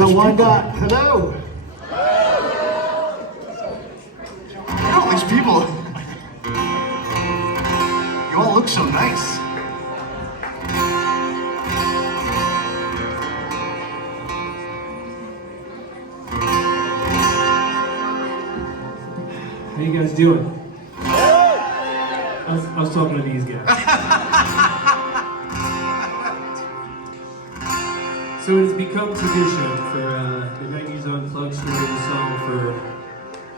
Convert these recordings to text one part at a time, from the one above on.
Hello, Wander. Hello. Look at all these people. You all look so nice. How you guys doing? I was talking to these guys. So it has become tradition for the 90s Unplugged to write a song for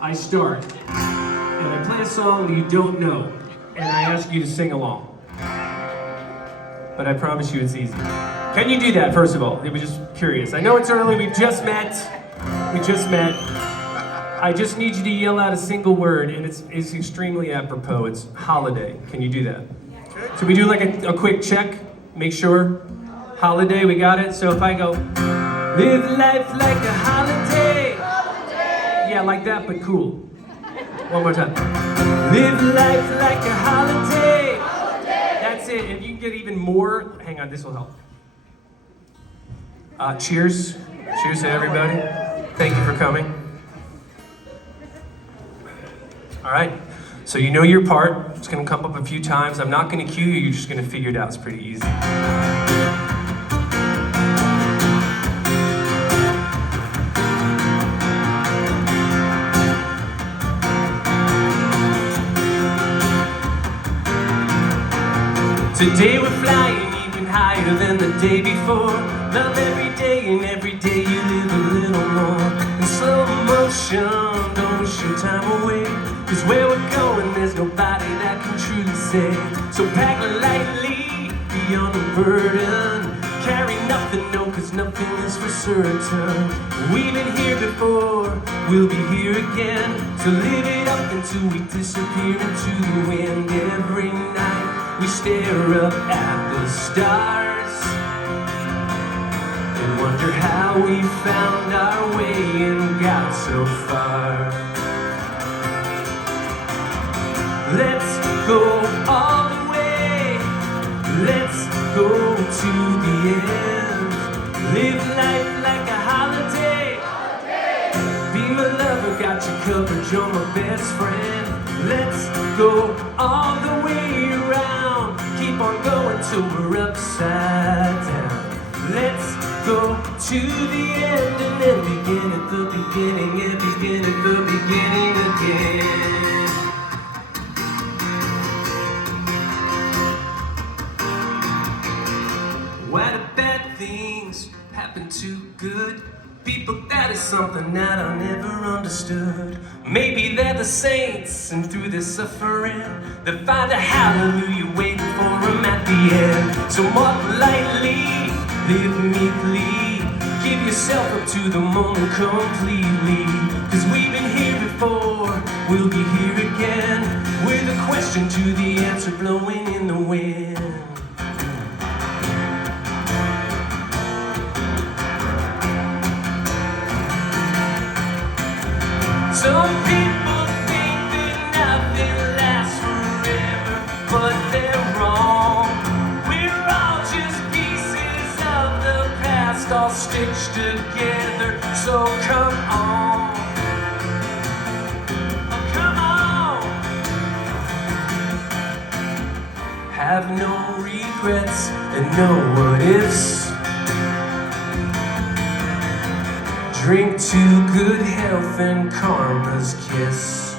I start, and I play a song that you don't know, and I ask you to sing along. But I promise you it's easy. Can you do that, first of all? I was just curious. I know it's early, we just met. I just need you to yell out a single word, and it's extremely apropos. It's holiday. Can you do that? So we do like a quick check, make sure. Holiday, we got it? So if I go, live life like a holiday. Yeah, like that, but cool. One more time. Live life like a holiday. That's it. If you can get even more, hang on, this will help. Cheers. Cheers to everybody. Thank you for coming. All right, so you know your part. It's gonna come up a few times. I'm not gonna cue you, you're just gonna figure it out. It's pretty easy. Today we're flying even higher than the day before. Love every day and every day you live a little more. In slow motion, don't shoot time away. Cause where we're going there's nobody that can truly say. So pack lightly, be unburdened. Carry nothing, no, cause nothing is for certain. We've been here before, we'll be here again. So live it up until we disappear into the wind. Every night we stare up at the stars and wonder how we found our way and got so far. Let's go all the way, let's go to the end. Live life like a holiday. Be my lover, got you covered, you're my best friend. Let's go all the way around. Keep on going till we're upside down. Let's go to the end and then begin at the beginning and begin at the beginning again. Why do bad things happen to good people? That is something that I never understood. Maybe they're the saints, and through this suffering, they find a hallelujah waiting for them at the end. So walk lightly, live meekly, give yourself up to the moment completely. Cause we've been here before, we'll be here again. We're the question to the answer blowing in the wind. Some people think that nothing lasts forever, but they're wrong. We're all just pieces of the past, all stitched together. So come on, oh, come on. Have no regrets and no what ifs. Drink to good health and karma's kiss.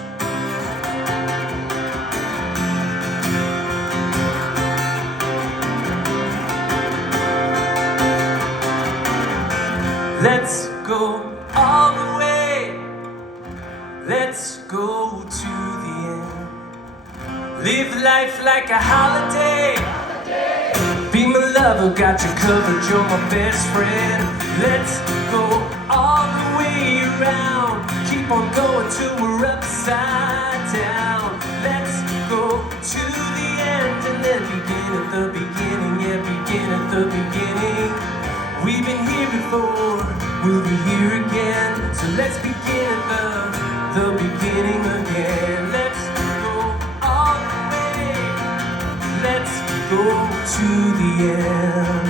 Let's go all the way. Let's go to the end. Live life like a holiday. Be my lover, got you covered, you're my best friend. Let's go all the way around. Keep on going till we're upside down. Let's go to the end and then begin at the beginning. Yeah, begin at the beginning. We've been here before, we'll be here again. So let's begin at the beginning again. Let's go all the way. Let's go to the end.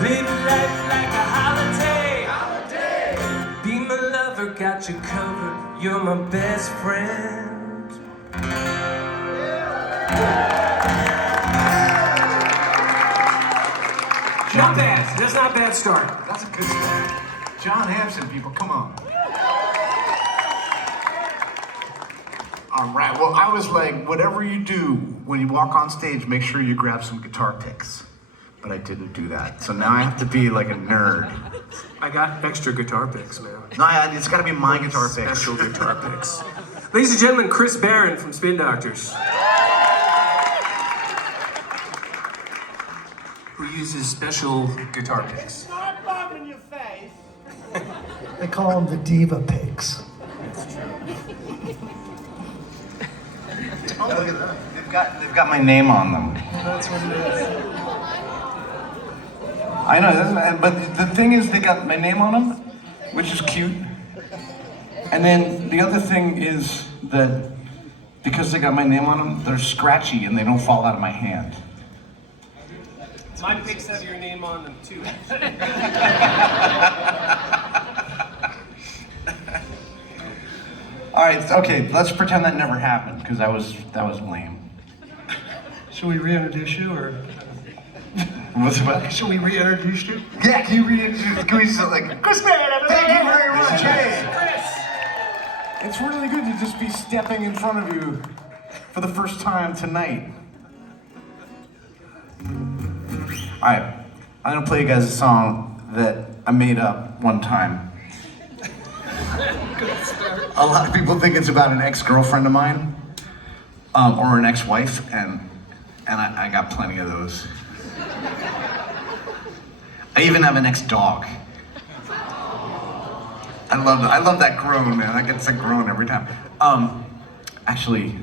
Live life like a holiday. got you covered. You're my best friend. Not bad. That's not a bad start. That's a good start. John Hampson, people, come on. All right, well, I was like, whatever you do when you walk on stage, make sure you grab some guitar picks. But I didn't do that, so now I have to be like a nerd. I got extra guitar picks, man. No, it's gotta be my guitar picks. Special guitar picks. Ladies and gentlemen, Chris Barron from Spin Doctors. Who uses special guitar picks. Not bum in your face. They call them the diva pigs. Oh, look at that. They've got my name on them. That's what it is. I know, but the thing is, they got my name on them, which is cute. And then the other thing is that because they got my name on them, they're scratchy and they don't fall out of my hand. My picks have your name on them too. All right, okay, let's pretend that never happened because that was lame. Should we reintroduce you, or What's about? should we reintroduce you? Yeah, can you reintroduce? Can we just like Chris Barron? Thank you very much. Hey, it's really good to just be stepping in front of you for the first time tonight. All right, I'm gonna play you guys a song that I made up one time. A lot of people think it's about an ex-girlfriend of mine, or an ex-wife, and I got plenty of those. I even have an ex-dog. I love that groan, man. I get a groan every time. Actually,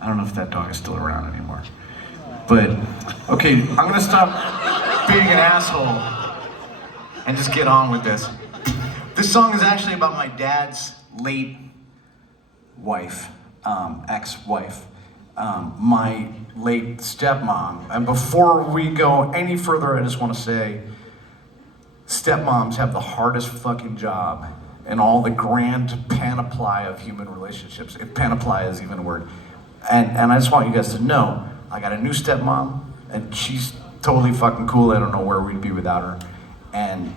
I don't know if that dog is still around anymore. But, okay, I'm gonna stop being an asshole and just get on with this. This song is actually about my dad's late wife, ex-wife, my late stepmom. And before we go any further, I just want to say, stepmoms have the hardest fucking job in all the grand panoply of human relationships, if panoply is even a word. And I just want you guys to know, I got a new stepmom, and she's totally fucking cool. I don't know where we'd be without her. And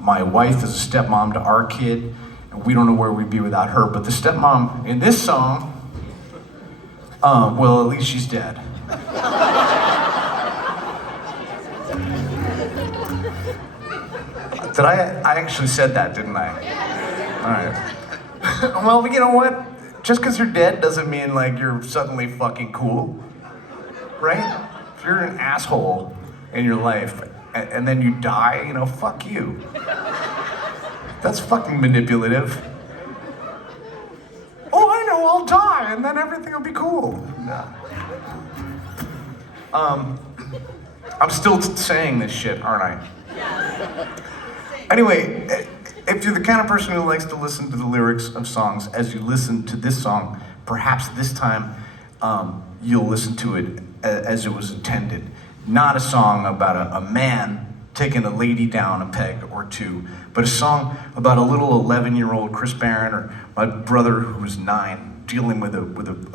my wife is a stepmom to our kid, and we don't know where we'd be without her. But the stepmom in this song, well, at least she's dead. I actually said that, didn't I? All right. Well, you know what? Just because you're dead doesn't mean like you're suddenly fucking cool, right? If you're an asshole in your life and then you die, you know, fuck you. That's fucking manipulative. Oh, I know, I'll die and then everything will be cool. No. I'm still saying this shit, aren't I? Anyway, if you're the kind of person who likes to listen to the lyrics of songs as you listen to this song, perhaps this time you'll listen to it as it was intended. Not a song about a man taking a lady down a peg or two, but a song about a little 11-year-old Chris Barron, or my brother who was 9, dealing with a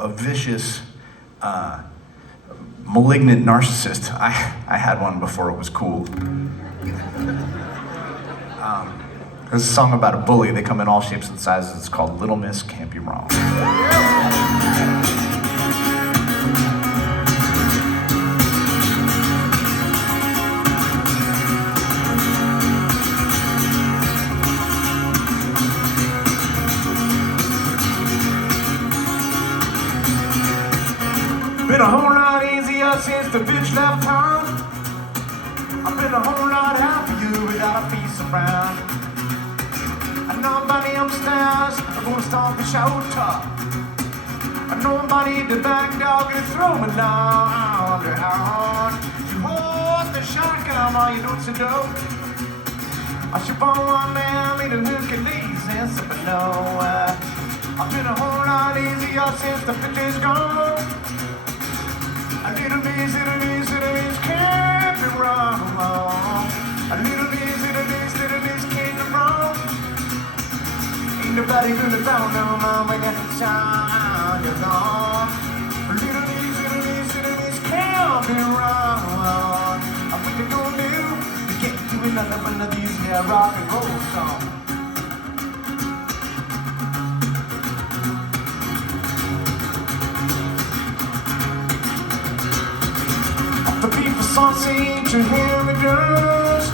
vicious, malignant narcissist. I had one before it was cool. There's a song about a bully. They come in all shapes and sizes. It's called Little Miss Can't Be Wrong. Been a whole lot easier since the bitch left town. I've been a whole lot happier without a piece around. And nobody upstairs, I'm gonna start the shelter. And nobody at the back door gonna throw me down. You hold the shotgun while you don't sit down. I should borrow one man, me to Hercules and something nowhere. I've been a whole lot easier since the bitch is gone. A little bit, can't be wrong. A little bit, can't be wrong. nobody gonna found no mom when you sound you're gone. Little these can't be wrong. What you gonna do to get to another one of these here rock and roll songs? The people song seem to hear me dust.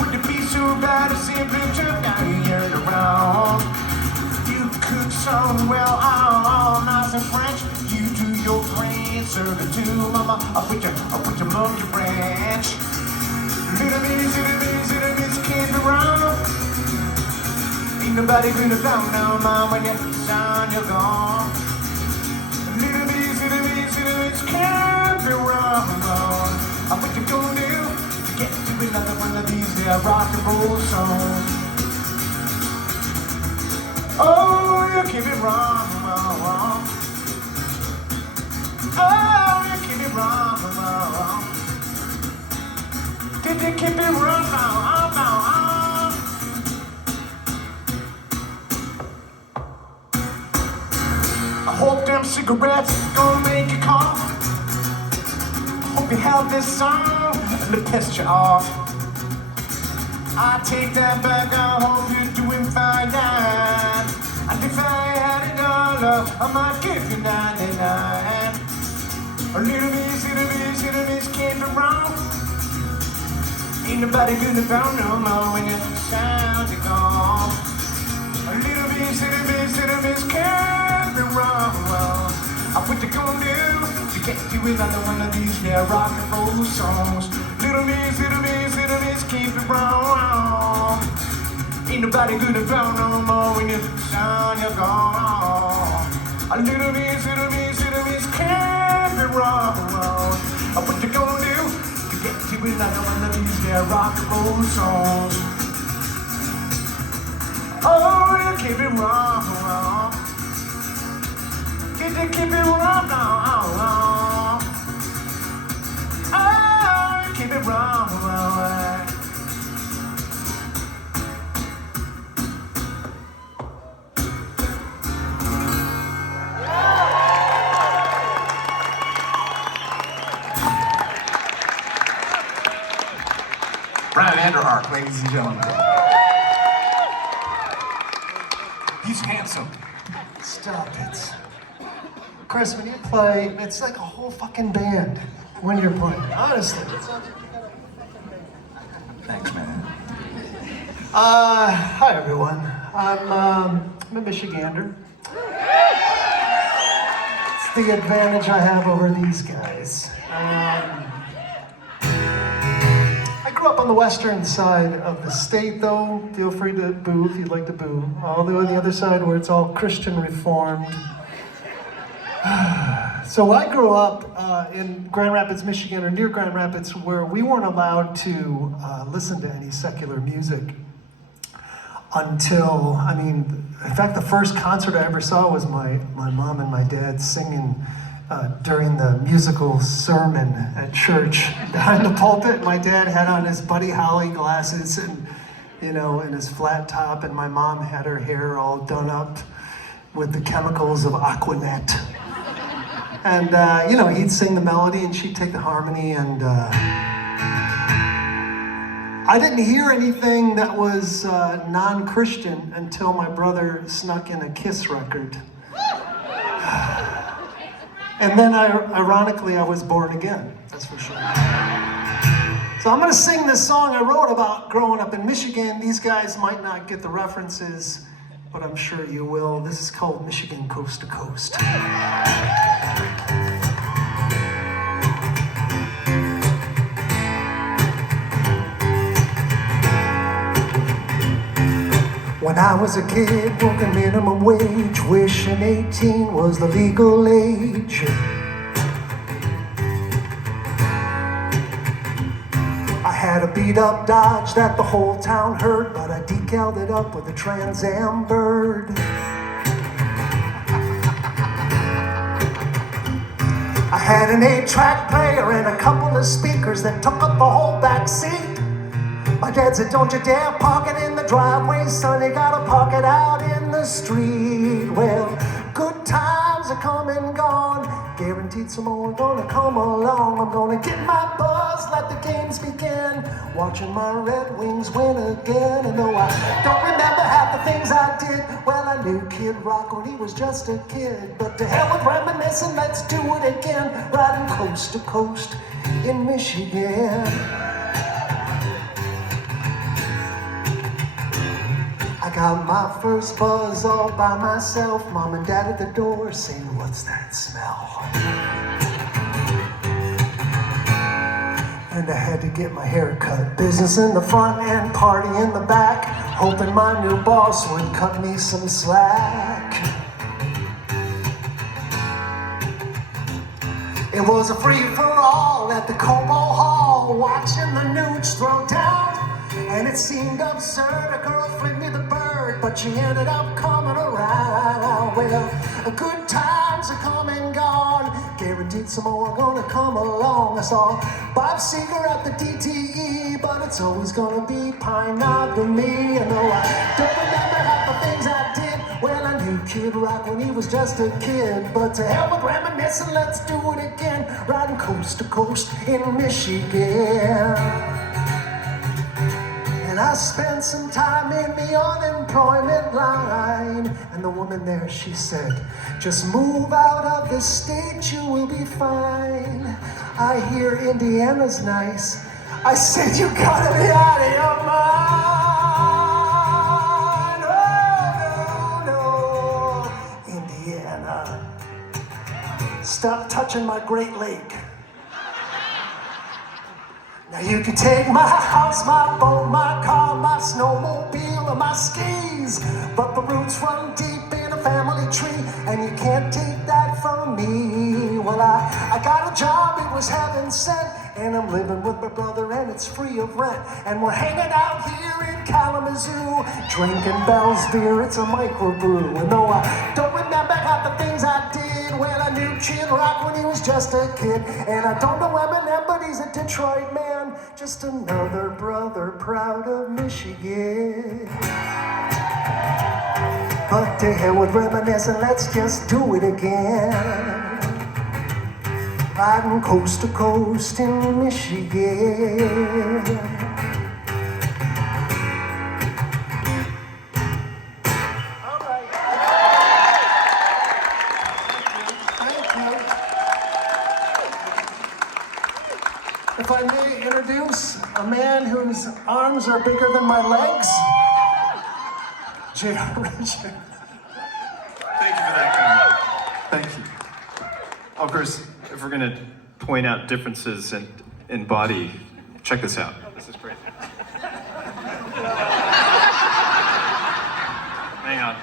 Would it be so bad to simply turn down here around? You cook so well, all nice and French. You do your brain, serve it to mama. I put your monkey branch. Little bitties can't be wrong. Ain't nobody gonna down now, mom, when you sound you're gone. Little bitties can't be wrong. What you gonna do to get to another one of these there rock and roll songs? Oh, you keep it wrong. Oh, you keep it wrong. Did you keep it wrong? I hope them cigarettes gonna make you cough. Hope you have this song to piss you off. I take that back, I hope you're doing fine. And if I had $1, I might give you 99. A little bit, can't be wrong. Ain't nobody gonna found no more when you sound you're gone. A little bit, can't be wrong. What you gonna do to get to another one of these here rock and roll songs? Little miss, can't be wrong. Ain't nobody gonna found no more when you sound you're gone. A little miss, can't be wrong. What you gonna do to get to another one of these here rock and roll songs? Oh, you keep it wrong. Keep it wrong. Oh, you keep it wrong. Vander, ladies and gentlemen. He's handsome. Stop it. Chris, when you play, it's like a whole fucking band when you're playing. Honestly. Thanks, man. Hi everyone. I'm a Michigander. It's the advantage I have over these guys. I grew up on the western side of the state, though. Feel free to boo if you'd like to boo. All the way on the other side where it's all Christian reformed. So I grew up in Grand Rapids, Michigan, or near Grand Rapids, where we weren't allowed to listen to any secular music until, in fact, the first concert I ever saw was my mom and my dad singing during the musical sermon at church behind the pulpit. My dad had on his Buddy Holly glasses and, and his flat top, and my mom had her hair all done up with the chemicals of Aquanet. And, he'd sing the melody and she'd take the harmony, and I didn't hear anything that was non-Christian until my brother snuck in a Kiss record. And then, ironically, I was born again, that's for sure. So I'm gonna sing this song I wrote about growing up in Michigan. These guys might not get the references, but I'm sure you will. This is called Michigan Coast to Coast. When I was a kid, working minimum wage, wishing 18 was the legal age. I had a beat-up Dodge that the whole town heard, but I decaled it up with a Trans Am bird. I had an 8-track player and a couple of speakers that took up the whole back seat. My dad said, "Don't you dare park it in the the driveway, son, you gotta park it out in the street. Well, good times are come and gone, guaranteed some more are gonna come along. I'm gonna get my buzz, let the games begin, watching my Red Wings win again. And though I don't remember half the things I did, well, I knew Kid Rock when he was just a kid. But to hell with reminiscing, let's do it again, riding coast to coast in Michigan. I got my first buzz all by myself, mom and dad at the door saying, what's that smell? And I had to get my hair cut. Business in the front and party in the back, hoping my new boss would cut me some slack. It was a free-for-all at the Cobo Hall, watching the nudes throw down. And it seemed absurd, a girl flipped me the bird, but she ended up coming around. Well, good times are come and gone, guaranteed some more are gonna come along. I saw Bob Seger at the DTE, but it's always gonna be Pine Knob to me. And though I don't remember half the things I did, well, I knew Kid Rock when he was just a kid. But to hell with reminiscing, let's do it again, riding coast to coast in Michigan. And I spent some time in the unemployment line, and the woman there, she said, just move out of the state, you will be fine. I hear Indiana's nice. I said, you gotta be out of your mind. Oh, no, no, Indiana. Stop touching my Great Lake. Now you can take my house, my boat, my car, my snowmobile, or my skis, but the roots run deep in a family tree, and you can't take that from me. Well, I got a job, it was heaven sent, and I'm living with my brother, and it's free of rent. And we're hanging out here in Kalamazoo, drinking Bell's beer, it's a microbrew. And though I don't remember half the things I did, well, I knew Kid Rock when he was just a kid. And I don't know Eminem, but he's a Detroit man, just another brother proud of Michigan. But to hell with reminiscing, let's just do it again. Riding coast to coast in Michigan. All right. Thank you. If I may introduce a man whose arms are bigger than my legs, J.R. Richards. Thank you for that comment. Thank you. Of course, if we're going to point out differences in body, check this out. This is crazy. Hang on.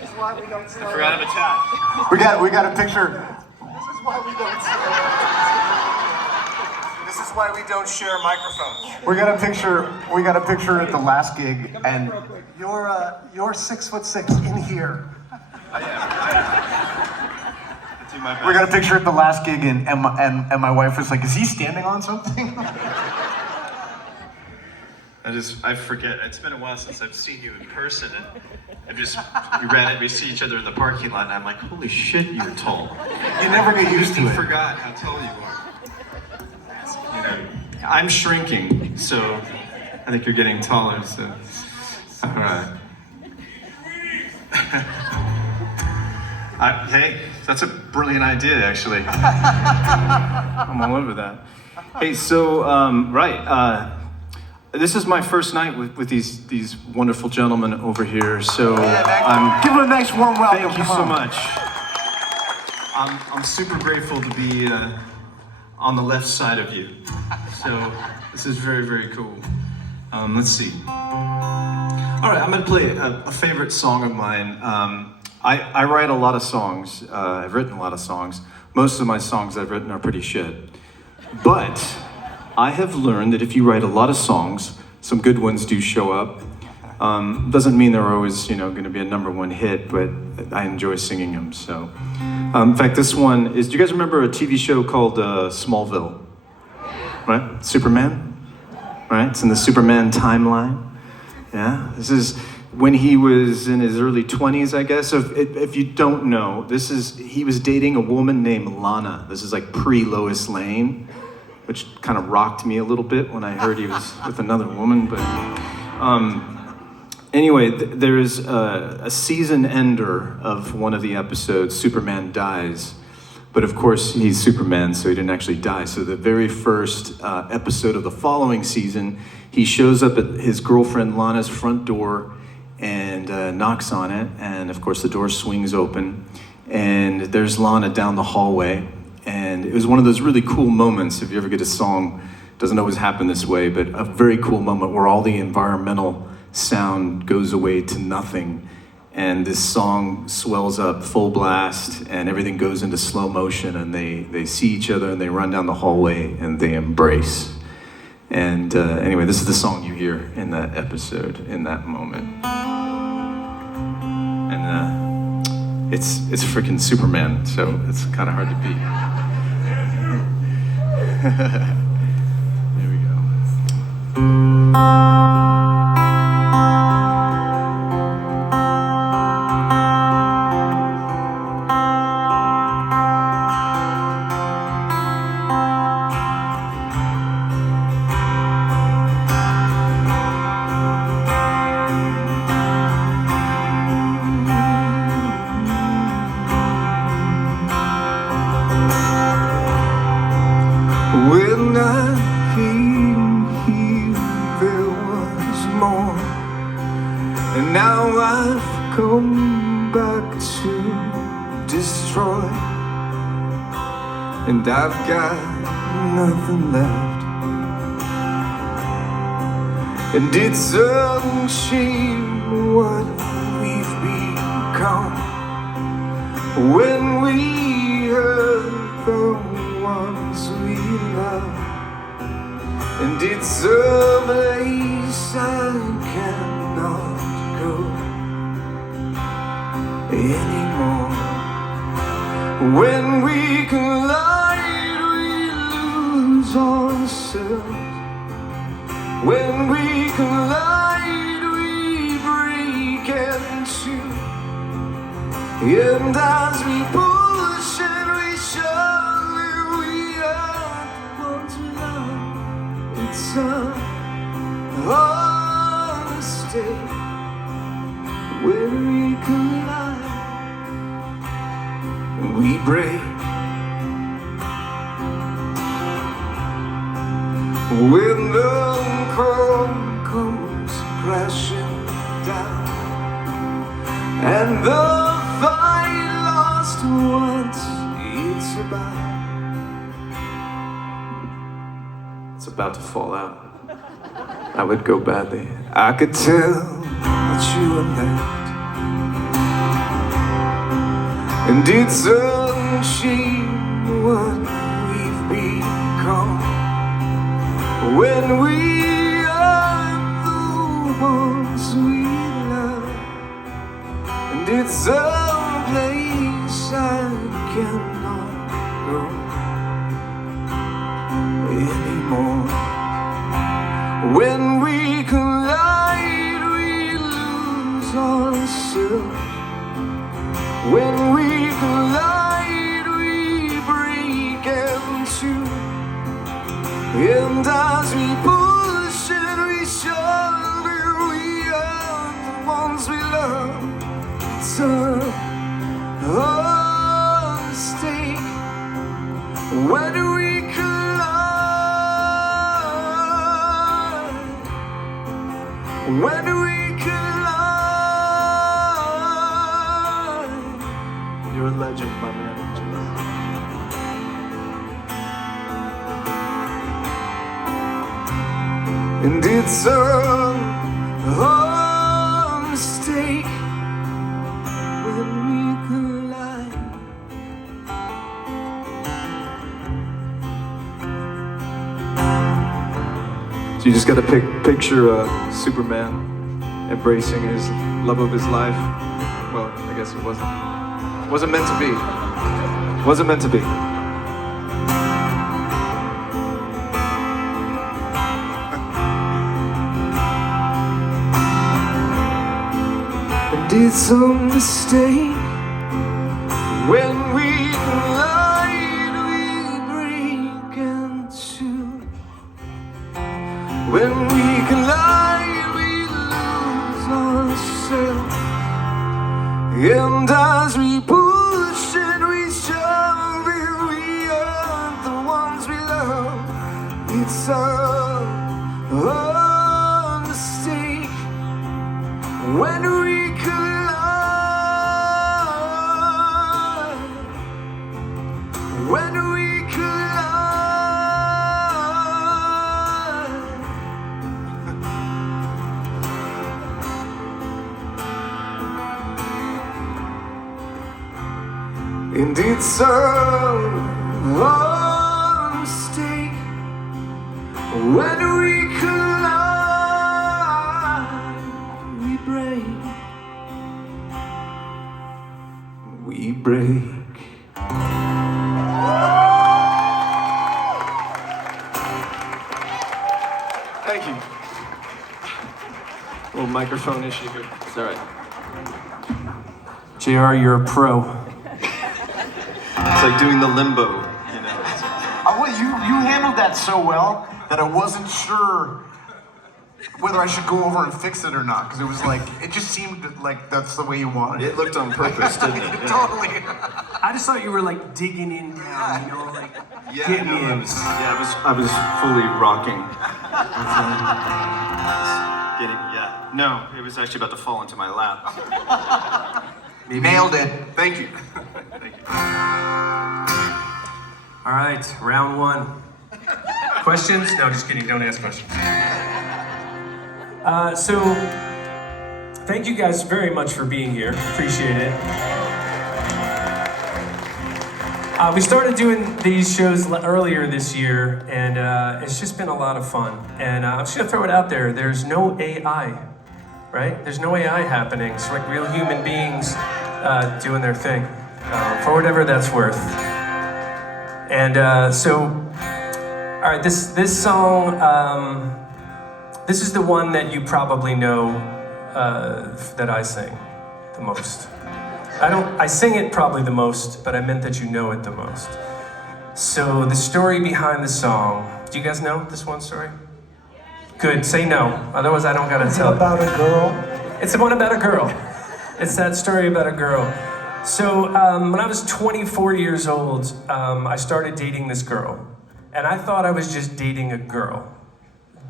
This is why we don't slow I forgot I'm attached. We got a picture. This is why we don't slow This is why we don't share microphones. We got a picture at the last gig, and You're 6'6" in here. Do my best. we got a picture at the last gig, and my wife was like, "Is he standing on something?" I forget. It's been a while since I've seen you in person, and we see each other in the parking lot, and I'm like, holy shit, you're tall. You never get used to You it. forgot how tall you are. You know, I'm shrinking, so I think you're getting taller. So, all right. Hey, that's a brilliant idea, actually. I'm all over that. Hey, so this is my first night with these wonderful gentlemen over here. So Give him a nice warm welcome. thank you Come so on. much. I'm super grateful to be on the left side of you. So this is very, very cool. Let's see. All right, I'm gonna play a favorite song of mine. I write a lot of songs. I've written a lot of songs. Most of my songs I've written are pretty shit. But I have learned that if you write a lot of songs, some good ones do show up. Doesn't mean they're always, going to be a #1 hit, but I enjoy singing them. So, in fact, this one is. Do you guys remember a TV show called Smallville? Right, Superman. Right, it's in the Superman timeline. Yeah, this is when he was in his early 20s, I guess. So if you don't know, he was dating a woman named Lana. This is like pre-Lois Lane, which kind of rocked me a little bit when I heard he was with another woman. But anyway, there is a season ender of one of the episodes. Superman dies, but of course he's Superman, so he didn't actually die. So the very first episode of the following season, he shows up at his girlfriend Lana's front door and knocks on it, and of course the door swings open, and there's Lana down the hallway. And it was one of those really cool moments. If you ever get a song, it doesn't always happen this way, but a very cool moment where all the environmental sound goes away to nothing, and this song swells up full blast, and everything goes into slow motion, and they see each other, and they run down the hallway, and they embrace. And anyway, this is the song you hear in that episode, in that moment. And it's freaking Superman, so it's kind of hard to beat. There we go. When I came here, there was more, and now I've come back to destroy, and I've got nothing left, and it's a shame what we've become when we hurt the ones we love, and it's a place I cannot go anymore. When we collide, we lose ourselves. When we collide, we break in two, and as we push and we shove, we are the ones we love. It's a mistake when we collide, we break. When the curve comes crashing down, and the fight lost what it's about. It's about to fall out. I would go badly. I could tell that you were left, and it's a shame what we've become when we are the ones we love, and it's a place I cannot go anymore. When we collide, we lose ourselves. When we collide, we break in two, and as we push and we shove, we are the ones we love. It's a mistake when we collide. When we collide. You're a legend, my man. And it's a mistake when we collide. So you just gotta picture Superman embracing his love of his life. Well, I guess it wasn't meant to be. Wasn't meant to be. did some mistake. When we collide, we break in two. When we collide, we lose ourselves. And as we push and we shove, we are the ones we love. It's a mistake when we collide. When we collide. And it's a mistake when we collide. We break. We break. Thank you. Little microphone issue here. It's all right. JR, you're a pro. It's like doing the limbo, you know. You handled that so well that I wasn't sure whether I should go over and fix it or not, because it was like, it just seemed like that's the way you wanted It looked on purpose, didn't it? Yeah. Totally. I just thought you were like digging in down, you know, like get me in. I was fully rocking. No, it was actually about to fall into my lap. Nailed it. Thank you. Thank you. All right, round one. Questions? No, just kidding. Don't ask questions. So, thank you guys very much for being here. Appreciate it. We started doing these shows earlier this year, and it's just been a lot of fun. And I'm just gonna throw it out there. There's no AI, right? There's no AI happening. It's like real human beings doing their thing, for whatever that's worth. And all right, this song, this is the one that you probably know that I sing the most. I sing it probably the most, but I meant that you know it the most. So the story behind the song, do you guys know this one story? Good, say no, otherwise I don't gotta tell it. About a girl. It's the one about a girl. It's that story about a girl. So when I was 24 years old, I started dating this girl. And I thought I was just dating a girl.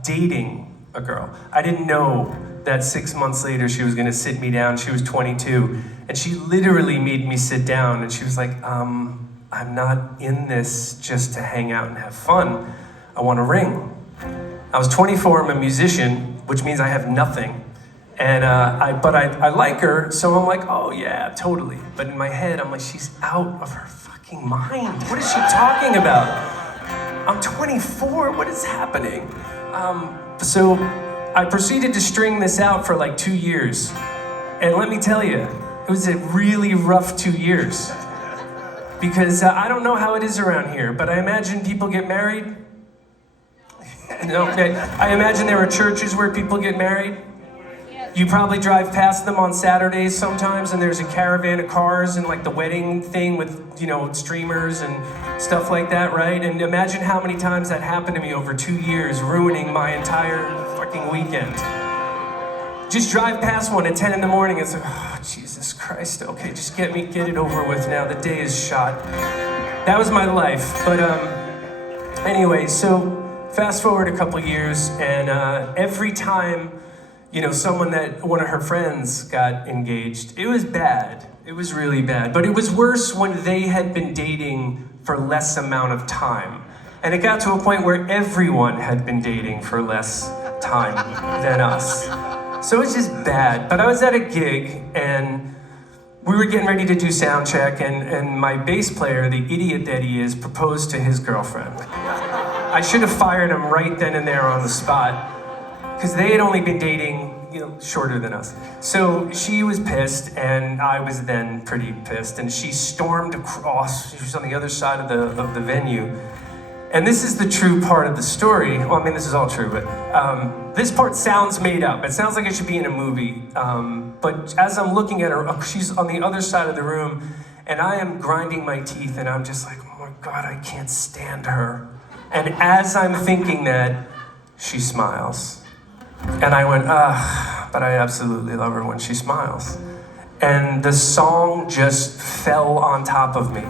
Dating a girl. I didn't know that 6 months later she was gonna sit me down. She was 22. And she literally made me sit down and she was like, I'm not in this just to hang out and have fun. I want a ring. I was 24, I'm a musician, which means I have nothing. And I like her, so I'm like, oh yeah, totally. But in my head, I'm like, she's out of her fucking mind. What is she talking about? I'm 24, what is happening? So I proceeded to string this out for like 2 years. And let me tell you, it was a really rough 2 years. Because I don't know how it is around here, but I imagine people get married. No, okay. I imagine there are churches where people get married. You probably drive past them on Saturdays sometimes, and there's a caravan of cars and like the wedding thing with, you know, streamers and stuff like that, right? And imagine how many times that happened to me over 2 years, ruining my entire fucking weekend. Just drive past one at 10 in the morning, it's like, oh, Jesus Christ, okay, just get it over with now, the day is shot. That was my life, but anyway, so fast forward a couple years, and every time, you know, one of her friends got engaged, it was bad. It was really bad. But it was worse when they had been dating for less amount of time. And it got to a point where everyone had been dating for less time than us. So it's just bad. But I was at a gig, and we were getting ready to do sound check, and my bass player, the idiot that he is, proposed to his girlfriend. I should have fired him right then and there on the spot, because they had only been dating, you know, shorter than us. So she was pissed, and I was then pretty pissed, and she stormed across. She was on the other side of the venue, And this is the true part of the story. Well, I mean, this is all true, but this part sounds made up. It sounds like it should be in a movie. But as I'm looking at her, she's on the other side of the room, and I am grinding my teeth, and I'm just like, oh my God, I can't stand her. And as I'm thinking that, she smiles. And I went, but I absolutely love her when she smiles. And the song just fell on top of me.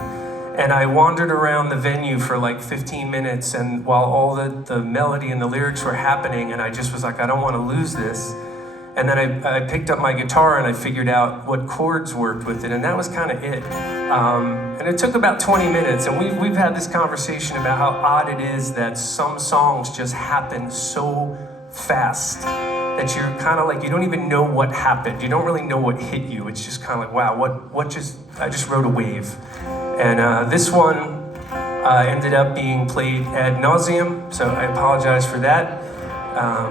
And I wandered around the venue for like 15 minutes, and while all the melody and the lyrics were happening, and I just was like, I don't want to lose this. And then I picked up my guitar and I figured out what chords worked with it, and that was kind of it. And it took about 20 minutes, and we've had this conversation about how odd it is that some songs just happen so fast that you're kind of like, you don't even know what happened. You don't really know what hit you. It's just kind of like, wow, I just wrote a wave. And this one ended up being played ad nauseum, so I apologize for that.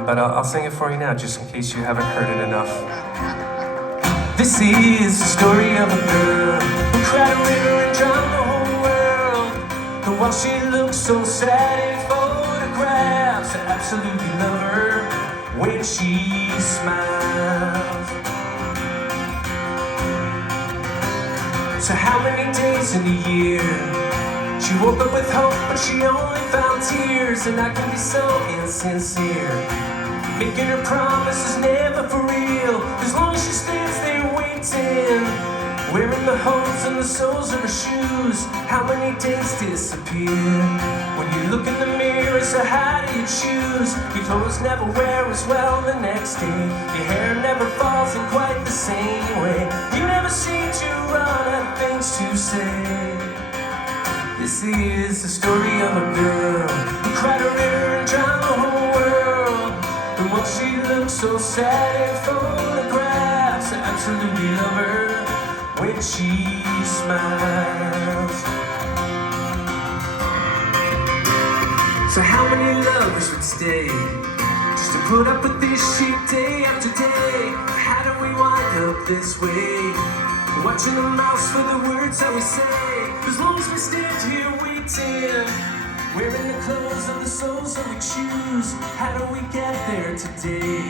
But I'll sing it for you now, just in case you haven't heard it enough. This is the story of a girl who cried a river and drowned the whole world. And while she looks so sad in photographs, I absolutely love her when she smiles. So how many days in a year she woke up with hope, but she only found tears? And I can be so insincere, making her promises never for real, as long as she stands there waiting, wearing the holes in the soles of her shoes. How many days disappear when you look in the mirror? So how do you choose? Your clothes never wear as well the next day, your hair never falls in quite the same way, you never seem to run out of things to say. This is the story of a girl who cried a river and drowned the whole world. And while she looks so sad in photographs, I absolutely love her when she smiles. So how many lovers would stay just to put up with this shit day after day? How do we wind up this way, watching the mouths for the words that we say? As long as we stand here waiting, wearing the clothes of the souls that we choose. How do we get there today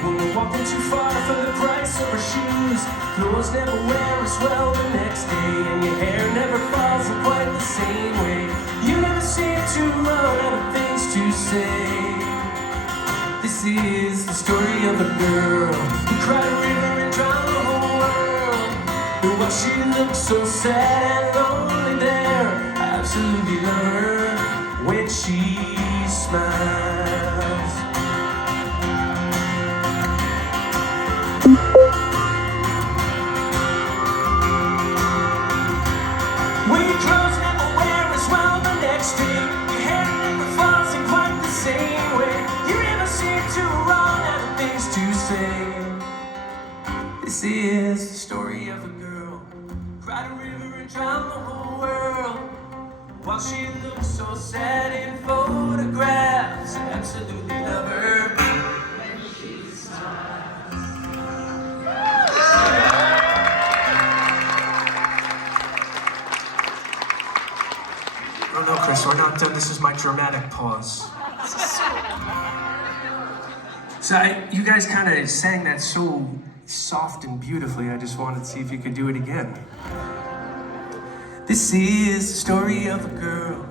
when we're walking too far for the price of our shoes? Clothes never wear as well the next day, and your hair never falls in quite the same way. You never seem to run out of things to say. This is the story of a girl who cried a river and drowned the whole world. And while she looks so sad and lonely there, I absolutely love her when she smiles. When your clothes never wear as well the next day, your hair never falls in quite the same way, you never seem to run out of things to say. This is the story of a girl who cried a river and drowned the whole world. While she looks so sad in photographs, I absolutely love her when she smiles. Oh no, Chris, we're not done. This is my dramatic pause. So you guys kind of sang that so soft and beautifully. I just wanted to see if you could do it again. This is the story of a girl.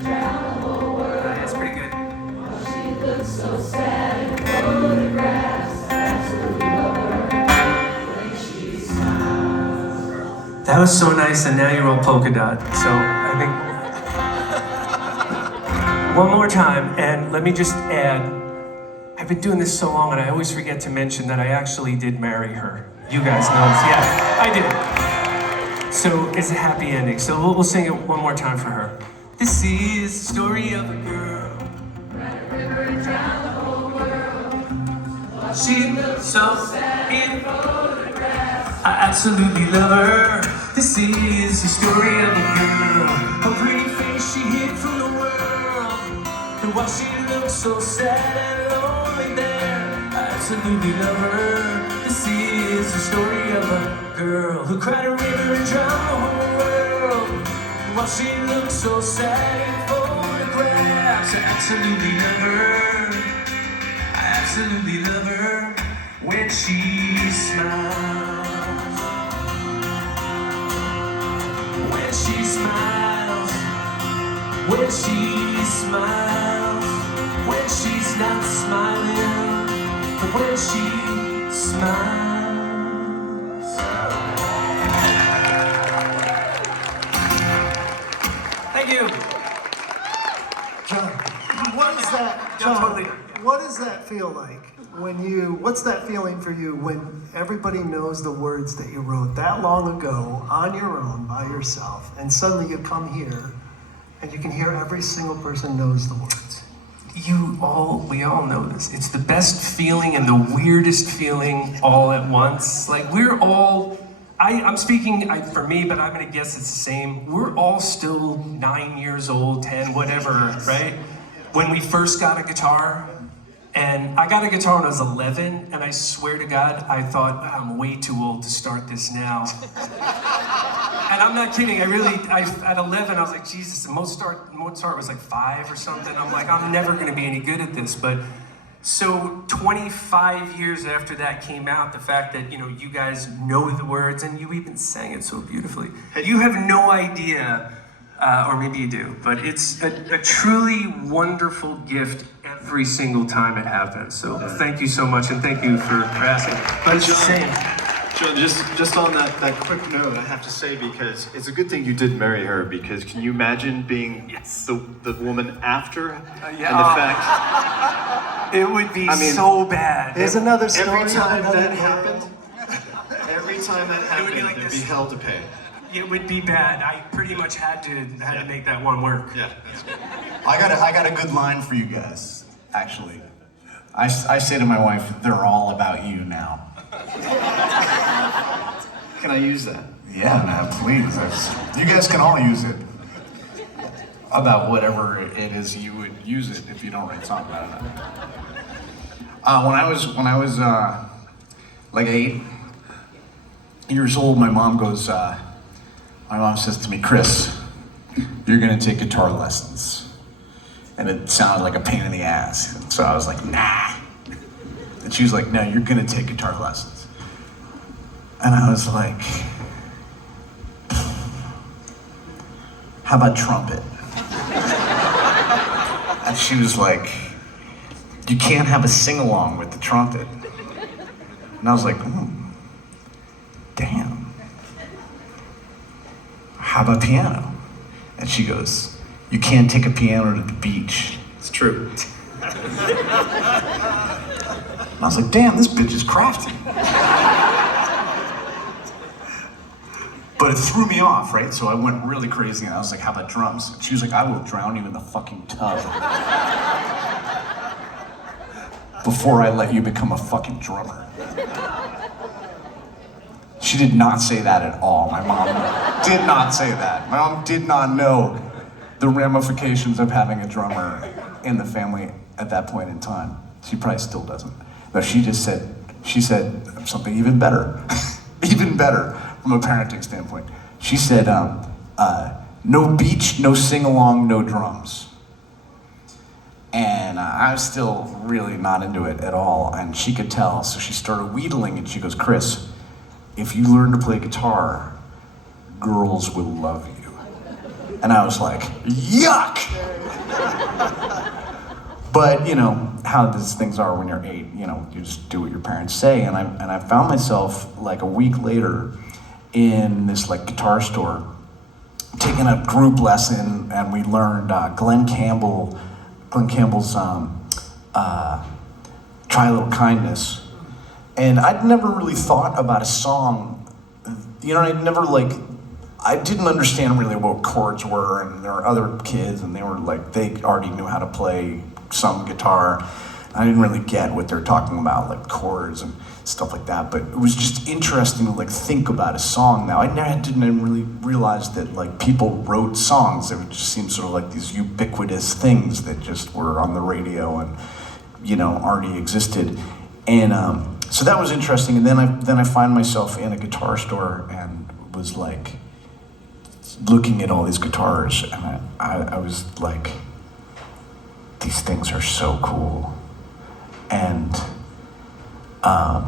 That's pretty good. She looks so sad in photographs. Absolutely love her when she smiles. That was so nice, and now you're all polka dot. So I think one more time, and let me just add, I've been doing this so long, and I always forget to mention that I actually did marry her. You guys know this. Yeah, I did. So it's a happy ending. So we'll sing it one more time for her. This is the story of a girl. Ran a river and drowned the whole world. She looks so sad in photographs. I absolutely love her. This is the story of a girl. Her pretty face she hid from the world. And while she looks so sad and lonely there, I absolutely love her. This is the story of a girl who cried a river and drowned the whole world. Well, she looks so sad in photographs. I absolutely love her. I absolutely love her when she smiles. When she smiles. When she smiles. When she's not smiling. But when she smiles. Thank you. John, what is that? Yeah, John, totally. what does that feel like when you? What's that feeling for you when everybody knows the words that you wrote that long ago on your own by yourself, and suddenly you come here, and you can hear every single person knows the words? We all know this. It's the best feeling and the weirdest feeling all at once. Like we're all, I'm speaking for me, but I'm gonna guess it's the same. We're all still 9 years old, 10, whatever, right? When we first got a guitar, and I got a guitar when I was 11, and I swear to God, I thought, I'm way too old to start this now. And I'm not kidding, at 11, I was like, Jesus, Mozart was like 5 or something. I'm like, I'm never gonna be any good at this. But so 25 years after that came out, the fact that, you guys know the words and you even sang it so beautifully. You have no idea, or maybe you do, but it's a truly wonderful gift every single time it happens. So thank you so much, and thank you for asking. But it's the same. John, just on that quick note, I have to say, because it's a good thing you did marry her, because can you imagine being the woman after? And the fact... It would be so bad. There's another story. Every time on that another happened, be like there'd be this. hell to pay. It would be bad. I pretty much had to make that one work. Yeah, that's good. I got a good line for you guys, actually. I say to my wife, they're all about you now. Can I use that? Yeah, man, please. You guys can all use it. About whatever it is you would use it if you don't write songs about it. When I was like 8 years old, my mom says to me, Chris, you're gonna take guitar lessons. And it sounded like a pain in the ass. And so I was like, nah. And she was like, no, you're gonna take guitar lessons. And I was like, how about trumpet? And she was like, you can't have a sing-along with the trumpet. And I was like, damn. How about piano? And she goes, you can't take a piano to the beach. It's true. And I was like, damn, this bitch is crafty. But it threw me off, right? So I went really crazy and I was like, how about drums? She was like, I will drown you in the fucking tub before I let you become a fucking drummer. She did not say that at all. My mom did not say that. My mom did not know the ramifications of having a drummer in the family at that point in time. She probably still doesn't. No, she said something even better, even better from a parenting standpoint. She said, no beach, no sing-along, no drums. And I was still really not into it at all, and she could tell, so she started wheedling, and she goes, Chris, if you learn to play guitar, girls will love you. And I was like, yuck! But you know how these things are when you're 8. You know, you just do what your parents say. And I found myself like a week later in this like guitar store, taking a group lesson, and we learned Glenn Campbell's "Try a Little Kindness." And I'd never really thought about a song. You know, I didn't understand really what chords were, and there were other kids, and they already knew how to play some guitar. I didn't really get what they're talking about, like chords and stuff like that, but it was just interesting to like think about a song now. Didn't really realize that like people wrote songs. It just seemed sort of like these ubiquitous things that just were on the radio and, you know, already existed. And so that was interesting. And then I find myself in a guitar store and was like looking at all these guitars, and I was like, these things are so cool. And I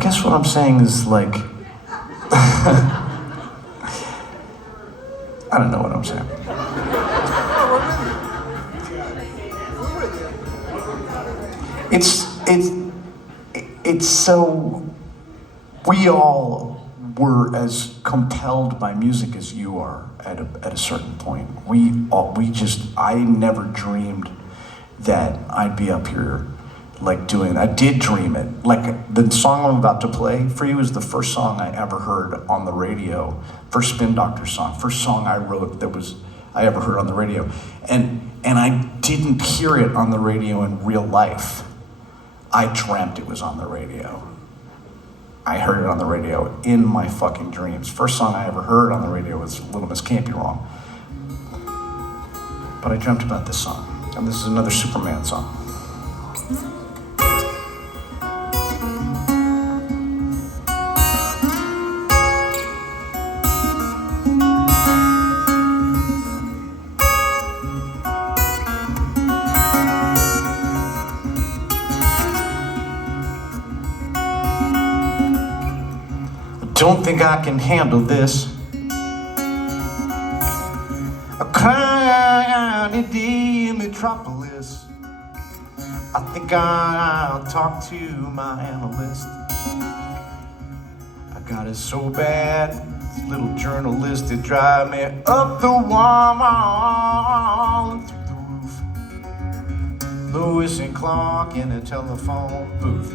guess what I'm saying is like, I don't know what I'm saying. It's so, we all were as compelled by music as you are at a certain point. I never dreamed that I'd be up here like doing, I did dream it. Like the song I'm about to play for you is the first song I ever heard on the radio, first Spin Doctor song, first song I wrote I ever heard on the radio. And I didn't hear it on the radio in real life. I dreamt it was on the radio. I heard it on the radio in my fucking dreams. First song I ever heard on the radio was Little Miss Can't Be Wrong. But I dreamt about this song. And this is another Superman song. Don't think I can handle this. A crowded day in Metropolis. I think I'll talk to my analyst. I got it so bad, this little journalist that drive me up the wall and through the roof. Lewis and Clark in a telephone booth.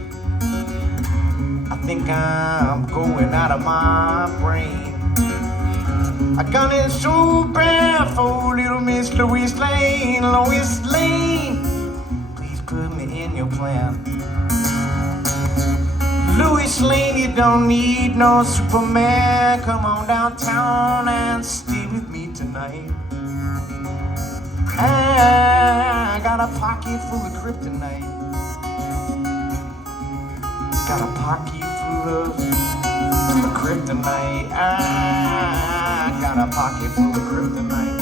I think I'm going out of my brain. I got it so bad for little Miss Lois Lane. Lois Lane, please put me in your plan. Lois Lane, you don't need no Superman. Come on downtown and stay with me tonight. I got a pocket full of kryptonite. Got a pocket full of kryptonite. I got a pocket full of kryptonite.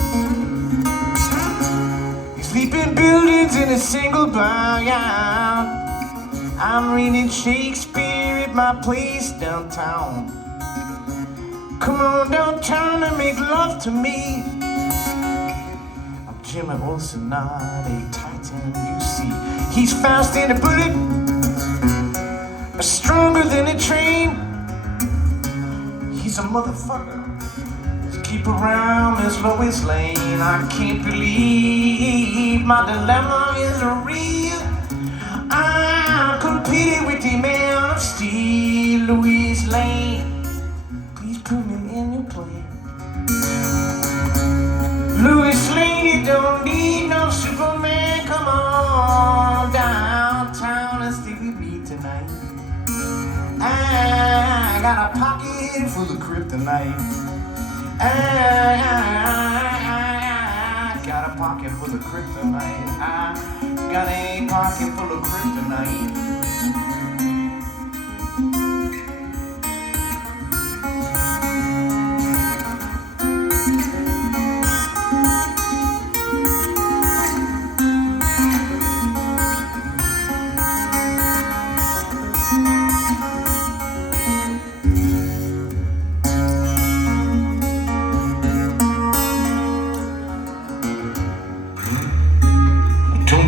You sleep in buildings in a single buyout. I'm reading Shakespeare at my place downtown. Come on downtown and make love to me. I'm Jimmy Olsen, not a Titan, you see. He's fast in a bullet, stronger than a train. He's a motherfucker. Just keep around Miss Lois Lane. I can't believe my dilemma is real. I'm competing with the man of steel. Lois Lane, please put me in your plan. Lois Lane, you don't need no Superman. Come on downtown and stay with me tonight. I got a pocket full of kryptonite. I got a pocket full of kryptonite. I got a pocket full of kryptonite.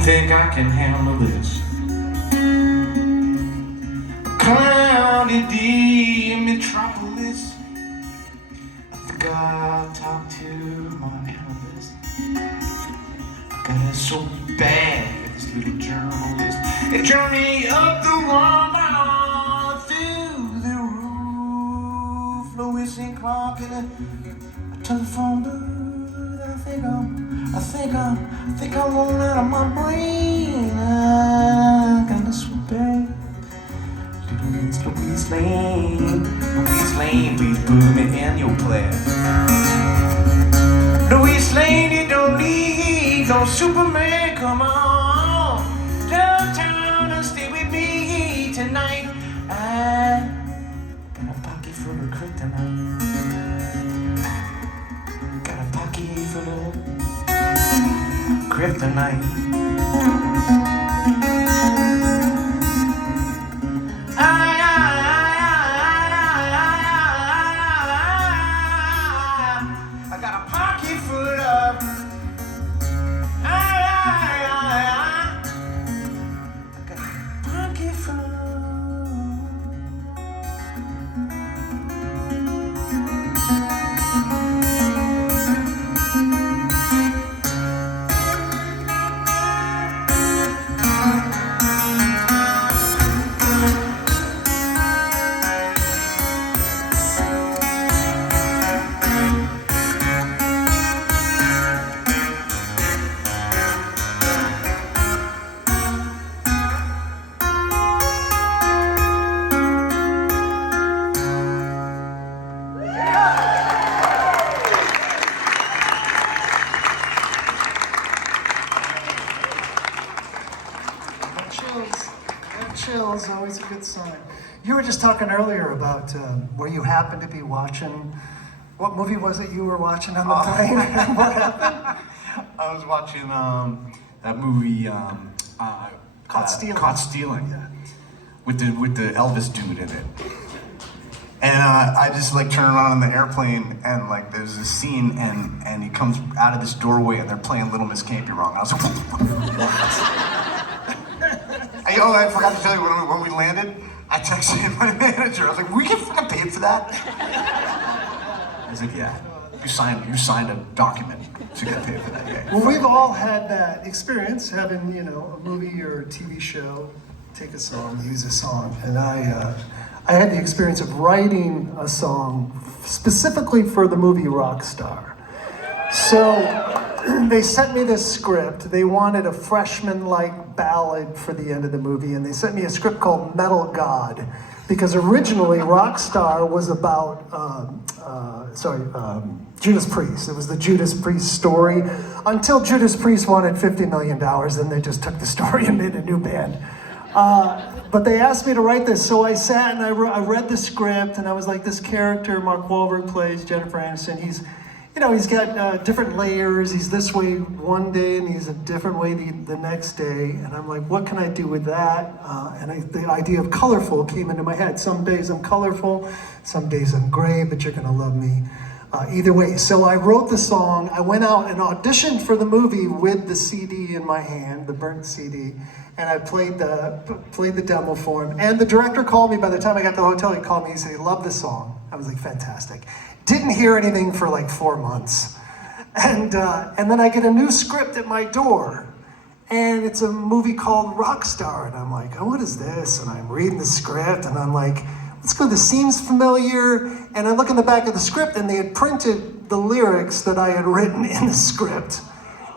Think I can handle this. A cloudy day in Metropolis. I think I'll talk to my analyst. I got it so bad with this little journalist. It turned me up the wall through the roof. Lois and Clark in a telephone booth. I think I'm going out of my brain. I got this so bad. Little Miss Lois Lane, please put me in your plan. Lois Lane, you don't need no Superman. Come on downtown and stay with me tonight. I got a pocket full of kryptonite. chills. Chills, always a good sign. You were just talking earlier about where you happened to be watching. What movie was it you were watching on the plane? What happened? I was watching that movie Caught Stealing. Caught Stealing, yeah, with the Elvis dude in it. And I just like turn around in the airplane and like there's this scene and he comes out of this doorway and they're playing Little Miss Can't Be Wrong. I was like, I forgot to tell you when we landed, I texted my manager. I was like, we get fucking paid for that? I was like, yeah, you signed a document to get paid for that. Yeah. Well, we've all had that experience, having, a movie or a TV show take a song, use a song. And I had the experience of writing a song specifically for the movie Rockstar. So they sent me this script. They wanted a Freshman-like ballad for the end of the movie, and they sent me a script called Metal God, because originally Rockstar was about, Judas Priest. It was the Judas Priest story, until Judas Priest wanted $50 million, then they just took the story and made a new band. But they asked me to write this, so I sat and I read the script, and I was like, this character Mark Wahlberg plays, Jennifer Aniston, he's got different layers. He's this way one day, and he's a different way the next day. And I'm like, what can I do with that? The idea of colorful came into my head. Some days I'm colorful, some days I'm gray, but you're gonna love me either way. So I wrote the song. I went out and auditioned for the movie with the CD in my hand, the burnt CD. And I played the demo for him. And the director called me. By the time I got to the hotel, he called me. He said he loved the song. I was like, fantastic. Didn't hear anything for like 4 months. And then I get a new script at my door. And it's a movie called Rockstar. And I'm like, oh, what is this? And I'm reading the script. And I'm like, let's go, this seems familiar. And I look in the back of the script, and they had printed the lyrics that I had written in the script.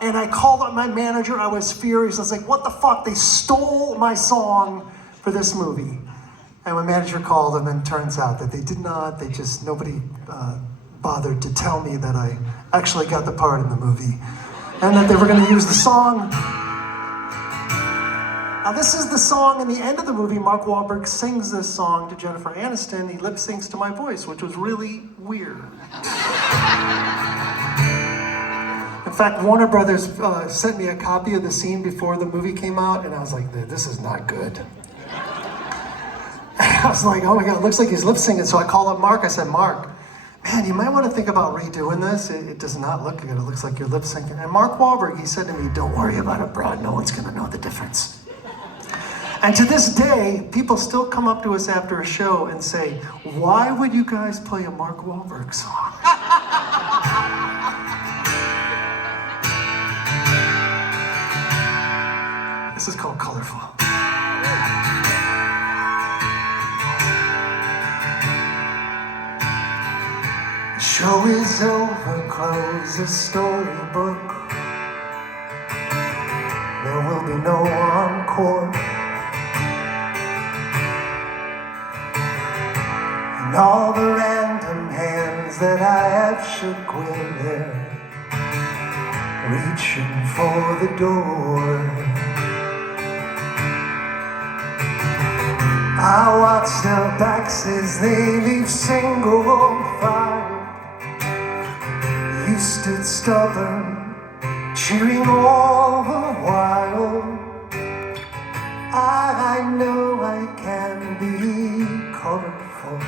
And I called up my manager. I was furious. I was like, what the fuck? They stole my song for this movie. And my manager called them, and turns out that they did not. Nobody bothered to tell me that I actually got the part in the movie, and that they were going to use the song. Now, this is the song in the end of the movie. Mark Wahlberg sings this song to Jennifer Aniston. He lip syncs to my voice, which was really weird. In fact, Warner Brothers sent me a copy of the scene before the movie came out, and I was like, this is not good. I was like, oh my God, it looks like he's lip syncing. So I called up Mark. I said, Mark, man, you might want to think about redoing this. It does not look good. It looks like you're lip syncing. And Mark Wahlberg, he said to me, don't worry about it, bro. No one's going to know the difference. And to this day, people still come up to us after a show and say, why would you guys play a Mark Wahlberg song? This is called Colorful. The show is over, close the storybook. There will be no encore. And all the random hands that I have shook when they're reaching for the door. I watch their backs as they leave single file. You stood stubborn, cheering all the while. I know I can be colorful.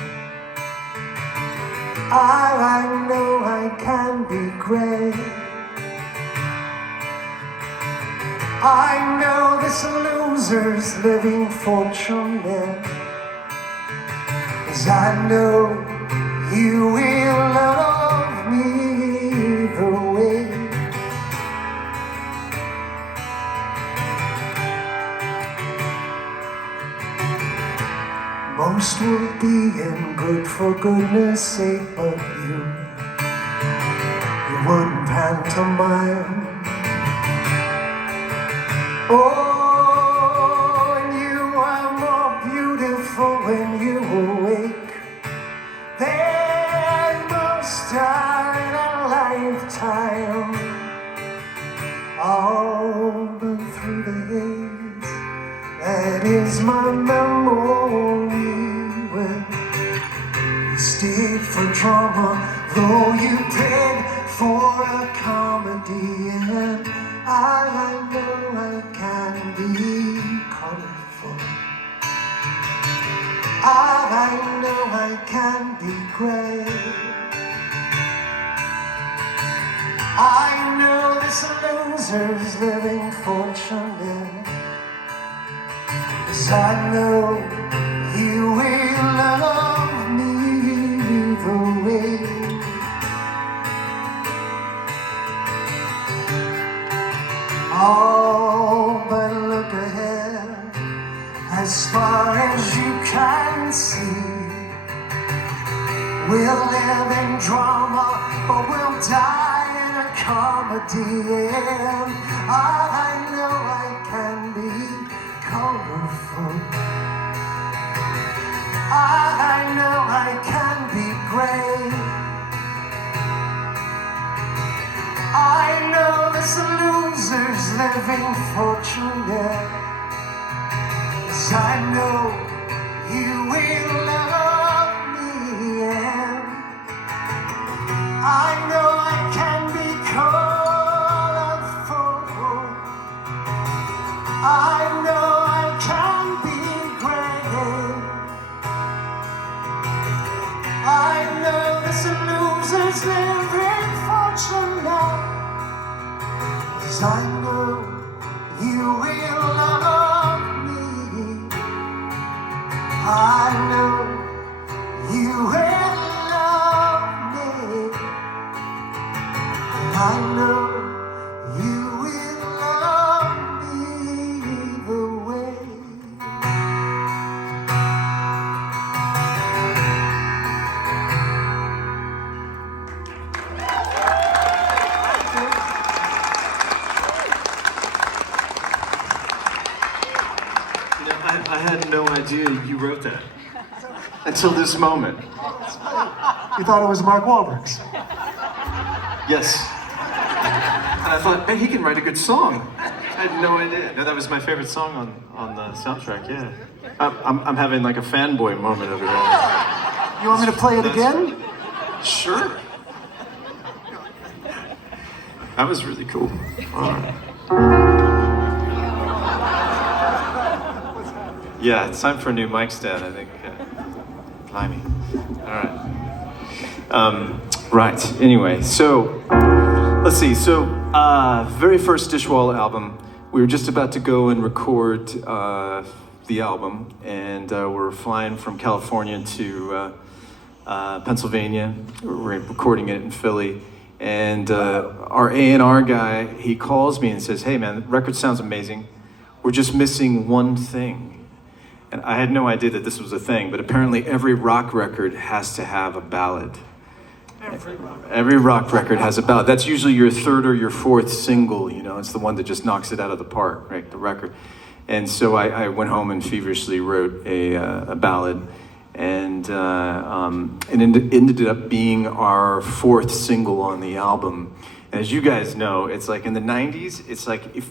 I know I can be gray. I know this loser's living fortunate, 'cause I know you will love me either way. Most will be in good for goodness sake, but you wouldn't pantomime. Oh, and you are more beautiful when you awake than most are in a lifetime. All but through the haze that Red is my memory when you stayed for drama, though you paid for a comedy. And I know I can be colorful. I know I can be great. I know this loser's living fortunate, 'cause I know you will love me either way. Oh, but look ahead, as far as you can see. We'll live in drama, but we'll die in a comedy. And I know I can be colorful. I know I can be great. I know this loser's living fortunate, 'cause I know you will love me. And I know I can be colorful. I know I can be great. I know this loser's living fortunate, 'cause I know you will love me. I know you will love me. I know you will love me either way. You know, I had no idea you wrote that until this moment. You thought it was Mark Wahlberg's? Yes. And I thought, hey, he can write a good song. I had no idea. No, that was my favorite song on the soundtrack, yeah. I'm having like a fanboy moment over here. You want me to play it again? Sure. That was really cool. All right. Yeah, it's time for a new mic stand, I think. Blimey. All right. Right, anyway, so let's see. So, very first Dishwalla album, we were just about to go and record the album, and we're flying from California to Pennsylvania. We're recording it in Philly, and our A&R guy, he calls me and says, "Hey man, the record sounds amazing. We're just missing one thing." And I had no idea that this was a thing, but apparently every rock record has to have a ballad. Every rock record has a ballad. That's usually your third or your fourth single, you know, it's the one that just knocks it out of the park, right, the record. And so I went home and feverishly wrote a ballad, and it ended up being our fourth single on the album. And as you guys know, it's like in the 90s, it's like if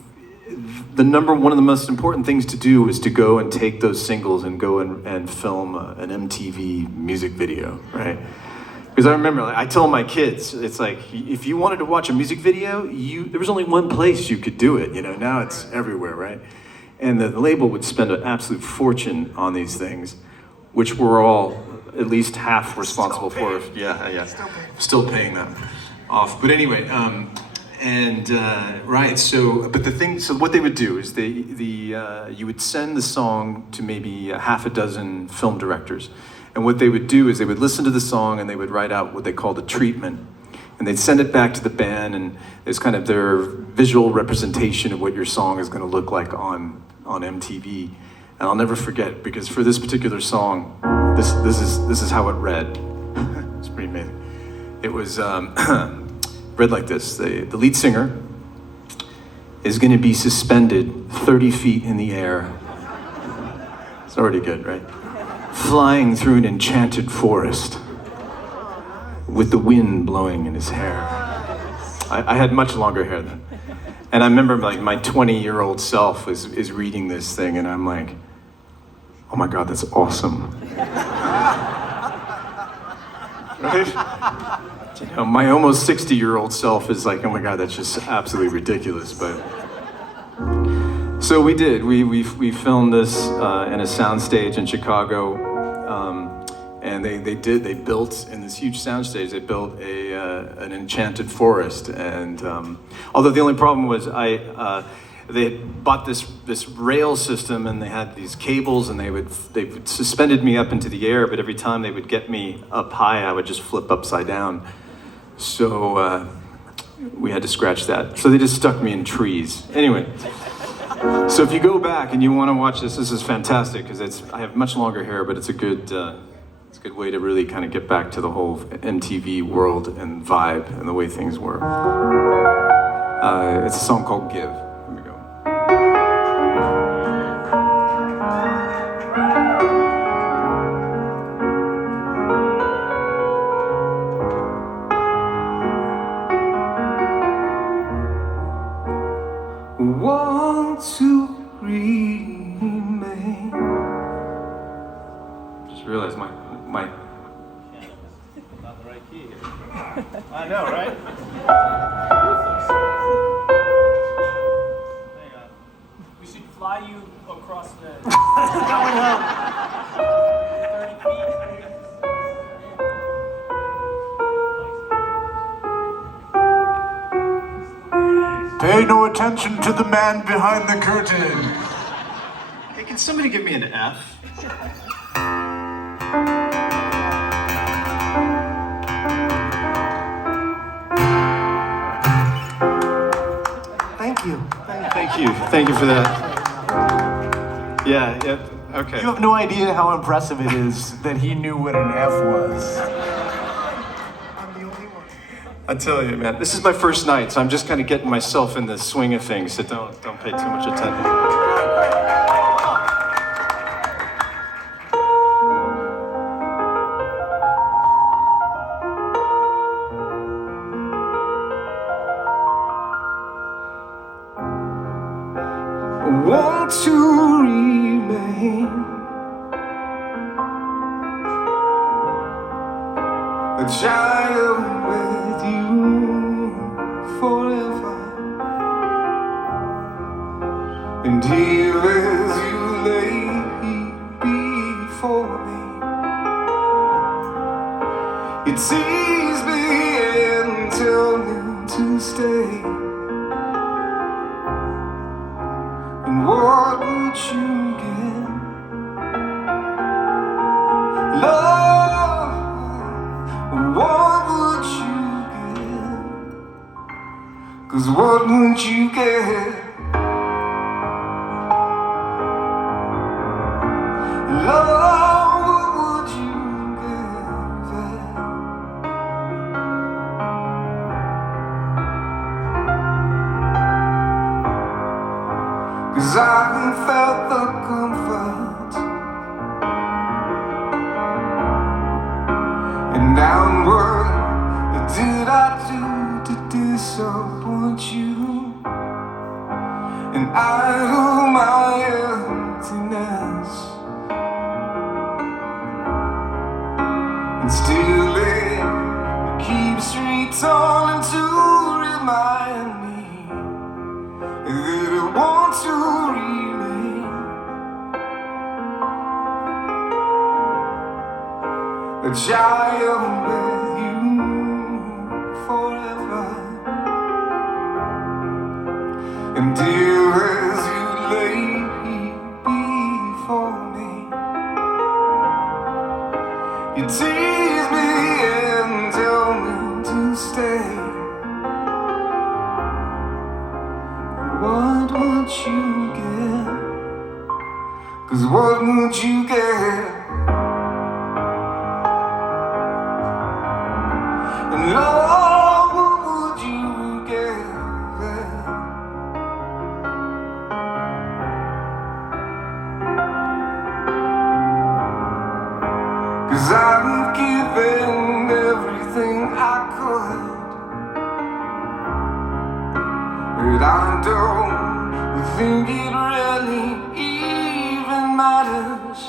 one of the most important things to do was to go and take those singles and go and film an MTV music video, right? Because I remember, like, I told my kids, it's like, if you wanted to watch a music video, there was only one place you could do it, you know, now it's everywhere, right? And the label would spend an absolute fortune on these things, which we're all at least half responsible for. Yeah. Still paying them off. But anyway, right, so what they would do is you would send the song to maybe half a dozen film directors. And what they would do is they would listen to the song and they would write out what they called a treatment. And they'd send it back to the band, and it's kind of their visual representation of what your song is going to look like on MTV. And I'll never forget, because for this particular song, this is how it read. It's pretty amazing. It was read like this: the lead singer is going to be suspended 30 feet in the air. It's already good, right? Flying through an enchanted forest with the wind blowing in his hair. I had much longer hair then. And I remember like my 20-year-old self is reading this thing, and I'm like, oh my God, that's awesome. Right? You know, my almost 60-year-old self is like, oh my God, that's just absolutely ridiculous. But so we did. We filmed this in a soundstage in Chicago, and they built in this huge soundstage. They built an enchanted forest, and although the only problem was they had bought this rail system, and they had these cables, and they suspended me up into the air, but every time they would get me up high, I would just flip upside down. So we had to scratch that. So they just stuck me in trees. Anyway, so if you go back and you want to watch this is fantastic, because I have much longer hair, but it's a good way to really kind of get back to the whole MTV world and vibe and the way things were. It's a song called Give. Here we go. Want to remain. Just realized my not the right key here. I know, right? Hang on. We should fly you across the. That would help. 30 feet. Pay no attention to the man behind the curtain. Hey, can somebody give me an F? Thank you. Thank you for that. Yeah, okay. You have no idea how impressive it is that he knew what an F was. I'm the only one. I tell you, man, this is my first night, so I'm just kind of getting myself in the swing of things, so don't pay too much attention. Want to remain a child with you forever, and here as you lay before me, you tease me and tell me to stay. And what would you get? Love, what would you get? 'Cause what would you get? Love, what would you get? 'Cause I felt the comfort, and downward, what did I do to disappoint you? And out of my emptiness, and still it keeps returning to remind me that I want to remain a child with you forever, and dear as you lay before me, you tease me and tell me to stay. What would you get? 'Cause what would you get? And love, what would you get? 'Cause I've given everything I could, but I don't think it really even matters.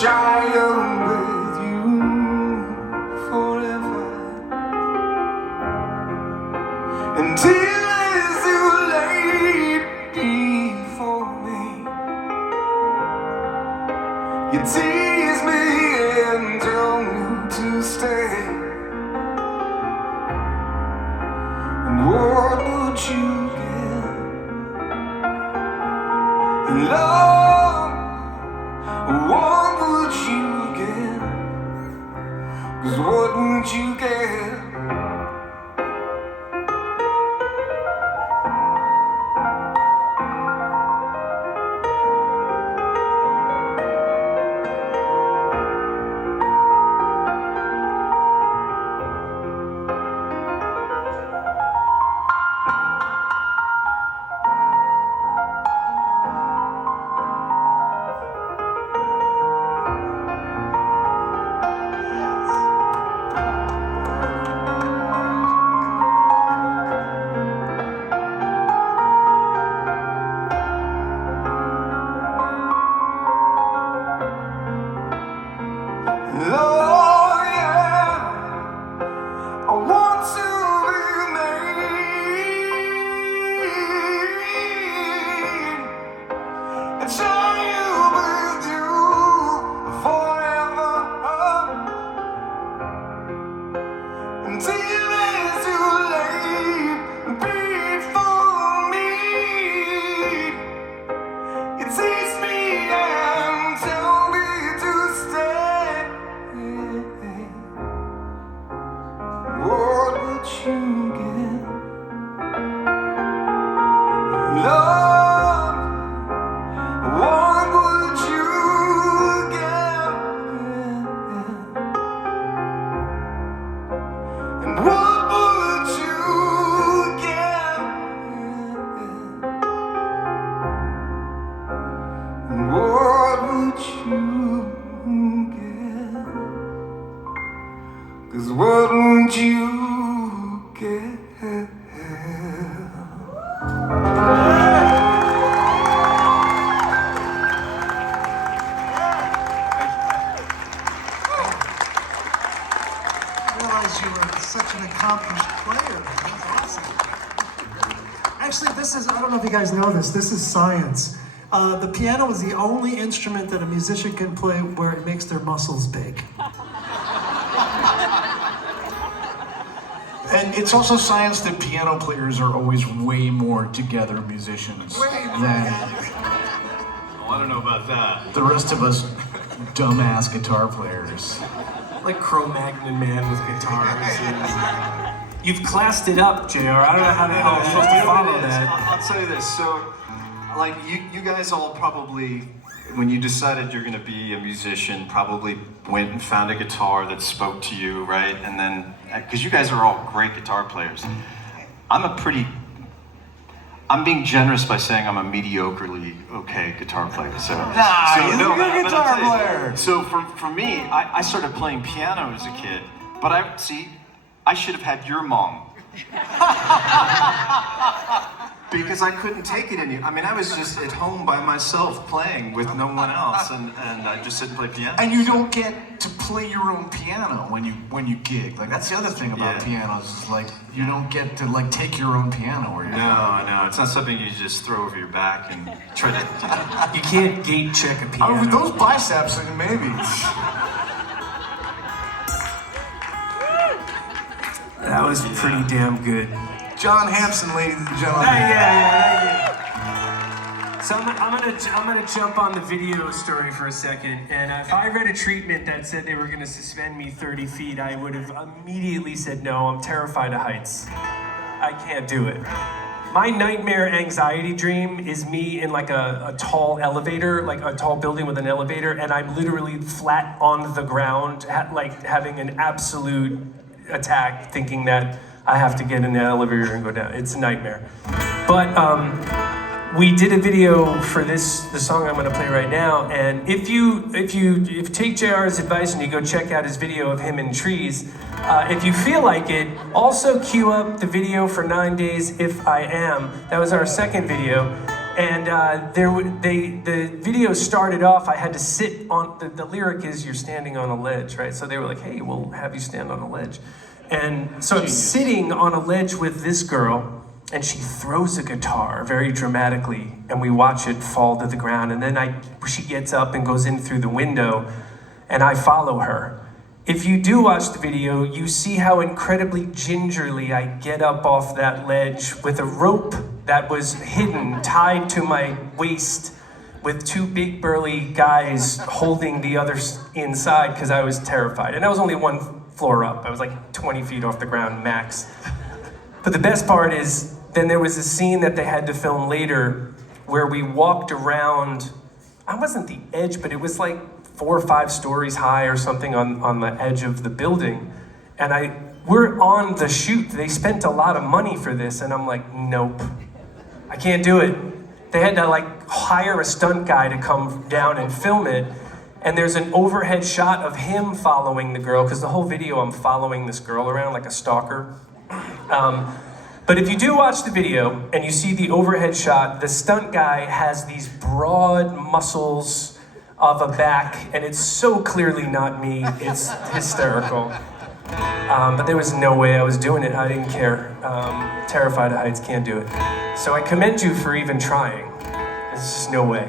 share with you forever. Until it's too late before me. You tease me and tell me to stay. And what would you get? Love, what would you get? 'Cause what would you get? Oh yeah, I want to remain and share with you forever until it's too late before me. You tease me and tell me to stay. What would you get? Love, what would you get? And what would you get? And what would you get? 'Cause what would you get? I realized you were such an accomplished player. That's awesome. Actually, this is, I don't know if you guys know this is science. The piano is the only instrument that a musician can play where it makes their muscles big. And it's also science that piano players are always way more together musicians than I don't know about that. the rest of us dumbass guitar players. Like Cro-Magnon man with guitars. You've classed it up, JR. I don't know how the hell I'm supposed to follow that. I'll tell you this. So, like, you guys all probably, when you decided you're going to be a musician, probably went and found a guitar that spoke to you, right? And then, because you guys are all great guitar players. I'm being generous by saying I'm a mediocrely okay guitar player. So, He's a good but I'll guitar tell you, player. So for me, I started playing piano as a kid, but I should have had your mom. Because I couldn't take it anymore. I mean, I was just at home by myself playing with no one else, and I just sit and play piano. And you don't get to play your own piano when you gig. Like that's the other thing about pianos is like you don't get to like take your own piano or No, it's not something you just throw over your back and try to. You can't gate check a piano. with those biceps, maybe. That was pretty damn good. John Hampson, ladies and gentlemen. Yeah. So I'm gonna jump on the video story for a second. And if I read a treatment that said they were gonna suspend me 30 feet, I would have immediately said no. I'm terrified of heights. I can't do it. My nightmare anxiety dream is me in like a tall elevator, like a tall building with an elevator, and I'm literally flat on the ground, like having an absolute attack, thinking that I have to get in the elevator and go down. It's a nightmare. But we did a video for the song I'm gonna play right now, and if you take JR's advice and you go check out his video of him in trees, if you feel like it, also cue up the video for 9 Days If I Am. That was our second video. And the video started off, I had to sit on, the lyric is you're standing on a ledge, right? So they were like, hey, we'll have you stand on a ledge. And so I'm sitting on a ledge with this girl, and she throws a guitar very dramatically, and we watch it fall to the ground. And then she gets up and goes in through the window, and I follow her. If you do watch the video, you see how incredibly gingerly I get up off that ledge with a rope that was hidden, tied to my waist, with two big burly guys holding the others inside because I was terrified. And I was only one floor up. I was like 20 feet off the ground max. But the best part is, then there was a scene that they had to film later where we walked around, I wasn't the edge, but it was like 4 or 5 stories high or something on the edge of the building. And we're on the shoot. They spent a lot of money for this, and I'm like, nope, I can't do it. They had to like hire a stunt guy to come down and film it. And there's an overhead shot of him following the girl, because the whole video I'm following this girl around like a stalker. But if you do watch the video and you see the overhead shot, the stunt guy has these broad muscles of a back, and it's so clearly not me. It's hysterical. But there was no way I was doing it. I didn't care. Terrified of heights, can't do it. So I commend you for even trying. There's just no way.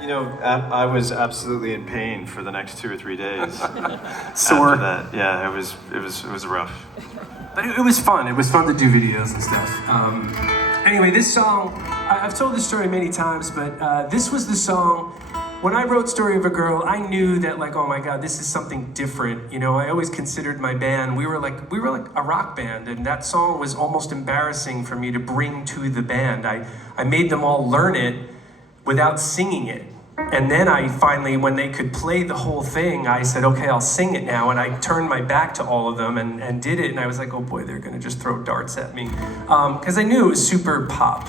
You know, I was absolutely in pain for the next 2 or 3 days. Sore. After that, yeah, it was rough. But it was fun. It was fun to do videos and stuff. Anyway, this song, I've told this story many times, but this was the song. When I wrote Story of a Girl, I knew that like, oh my God, this is something different. You know, I always considered my band, we were like a rock band, and that song was almost embarrassing for me to bring to the band. I made them all learn it without singing it. And then I finally, when they could play the whole thing, I said, okay, I'll sing it now. And I turned my back to all of them and did it. And I was like, oh boy, they're gonna just throw darts at me. Because I knew it was super pop.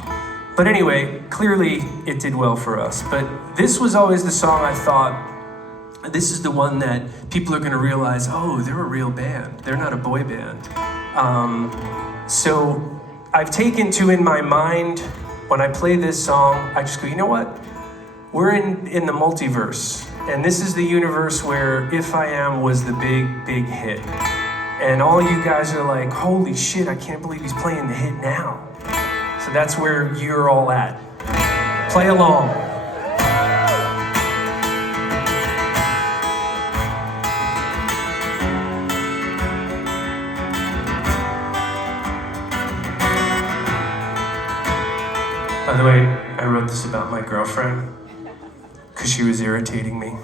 But anyway, clearly it did well for us. But this was always the song I thought, this is the one that people are gonna realize, oh, they're a real band. They're not a boy band. So I've taken to, in my mind, when I play this song, I just go, you know what? We're in the multiverse, and this is the universe where If I Am was the big hit. And all you guys are like, holy shit, I can't believe he's playing the hit now. So that's where you're all at. Play along. By the way, I wrote this about my girlfriend, because she was irritating me.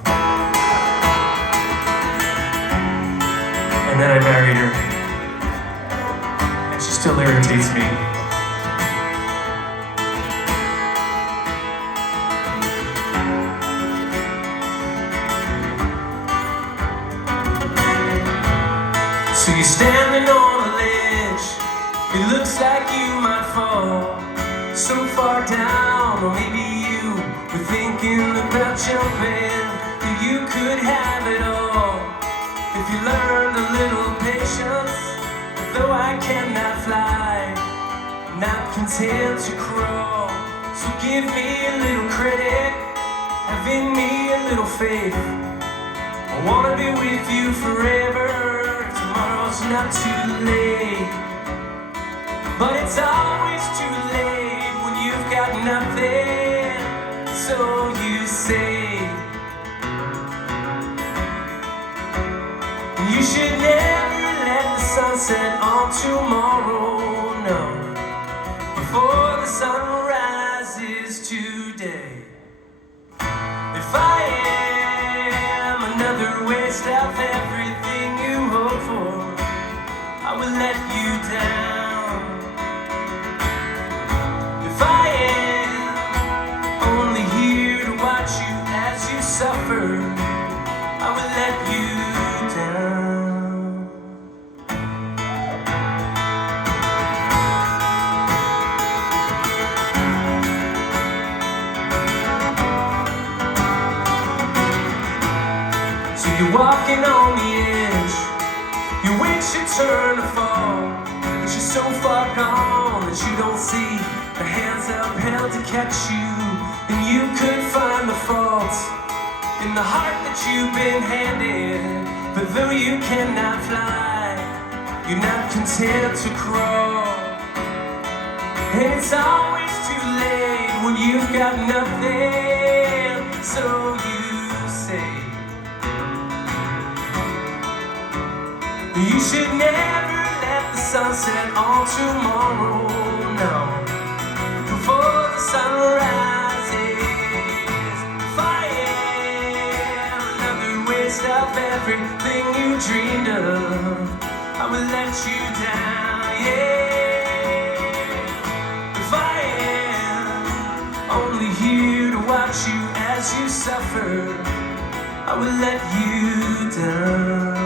And then I married her, and she still irritates me. So you're standing on a ledge, it looks like you might fall so far down, or maybe you were thinking about jumping, that you could have it all if you learned a little patience. Though I cannot fly, I'm not content to crawl. So give me a little credit, have in me a little faith. I wanna be with you forever, tomorrow's not too late. But it's always too late when you've got nothing, so you say. You should never let the sun set on tomorrow, no, before the sun rises today. If I am another waste of everything you hope for, I will let you down. If I am only here to watch you as you suffer, I will let you down. So you're walking on the edge, your wind should turn to fall, but you're so far gone that you don't see the hands upheld to catch you, and you could find the fault in the heart that you've been handed. But though you cannot fly, you're not content to crawl. And it's always too late when you've got nothing. So you say you should never let the sun set on tomorrow, no, before the sun rises. If I am another waste of everything you dreamed of, I will let you down, yeah. If I am only here to watch you as you suffer, I will let you down.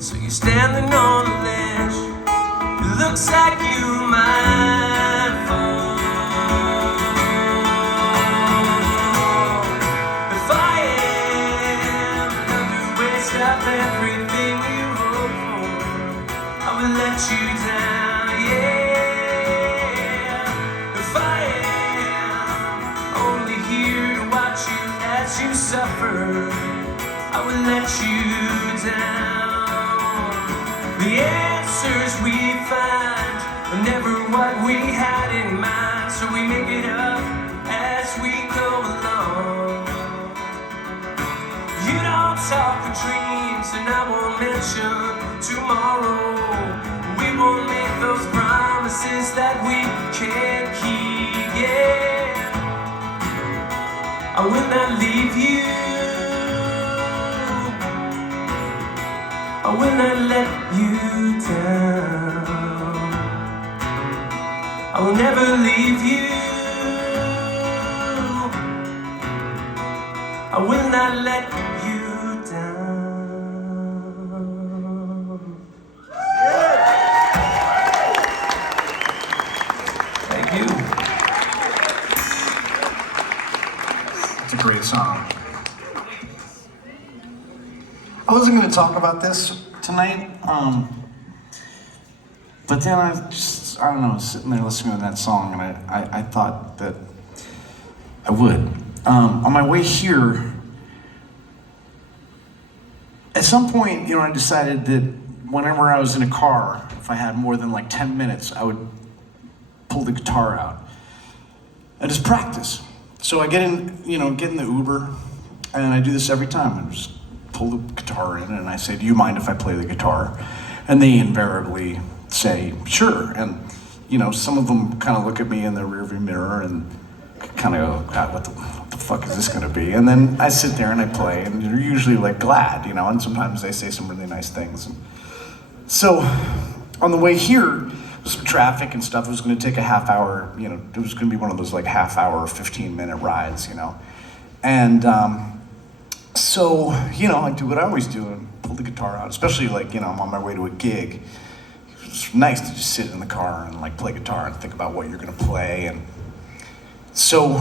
So you're standing on a ledge, it looks like you might fall. If I am another waste of everything you hope for, I will let you down, yeah. If I am only here to watch you as you suffer, I will let you down. The answers we find are never what we had in mind, so we make it up as we go along. You don't talk of dreams, and I won't mention tomorrow. We won't make those promises that we can't keep, yeah. I will not leave you, I will not let you down. I will never leave you, I will not let you down. Thank you. It's a great song. I wasn't going to talk about this tonight, but then I don't know, sitting there listening to that song, and I thought that I would. On my way here, at some point, I decided that whenever I was in a car, if I had more than like 10 minutes, I would pull the guitar out and just practice. So I get in the Uber, and I do this every time. I just pull the guitar in and I say, do you mind if I play the guitar? And they invariably say, sure. And some of them kind of look at me in the rearview mirror and kind of go, God, what the fuck is this gonna be? And then I sit there and I play, and they're usually like glad, and sometimes they say some really nice things. So on the way here, some traffic and stuff, it was gonna take a half hour, it was gonna be one of those like half hour, 15-minute rides, And so, I do what I always do and pull the guitar out, especially like, I'm on my way to a gig. It's nice to just sit in the car and like play guitar and think about what you're gonna play. And so,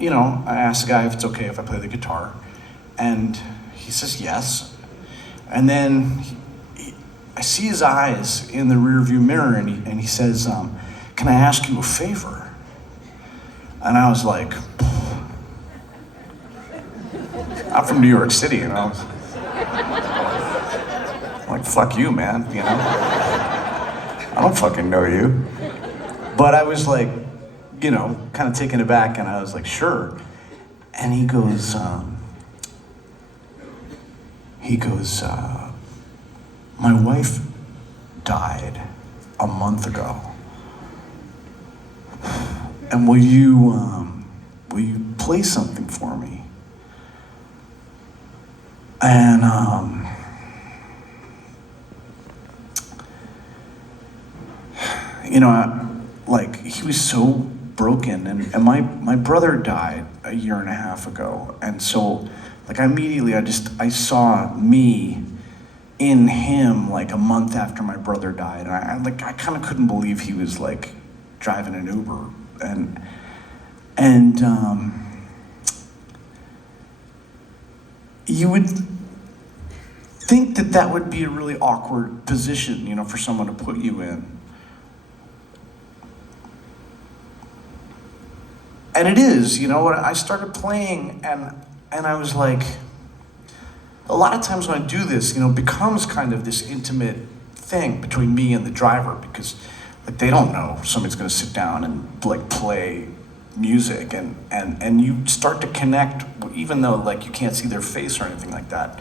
I asked the guy if it's okay if I play the guitar, and he says yes. And then I see his eyes in the rearview mirror, and he says, can I ask you a favor? And I was like, I'm from New York City, I'm like, fuck you, man, I don't fucking know you. But I was like, kind of taken aback, and I was like, sure. And he goes, my wife died a month ago. And will you play something for me? And like, he was so broken, and my brother died a year and a half ago, and so, like, immediately I saw me in him, like, a month after my brother died, and I kind of couldn't believe he was, like, driving an Uber, and you would think that would be a really awkward position, you know, for someone to put you in. And it is, you know, I started playing and I was like, a lot of times when I do this, you know, it becomes kind of this intimate thing between me and the driver, because like they don't know somebody's gonna sit down and like play music, and you start to connect, even though like you can't see their face or anything like that.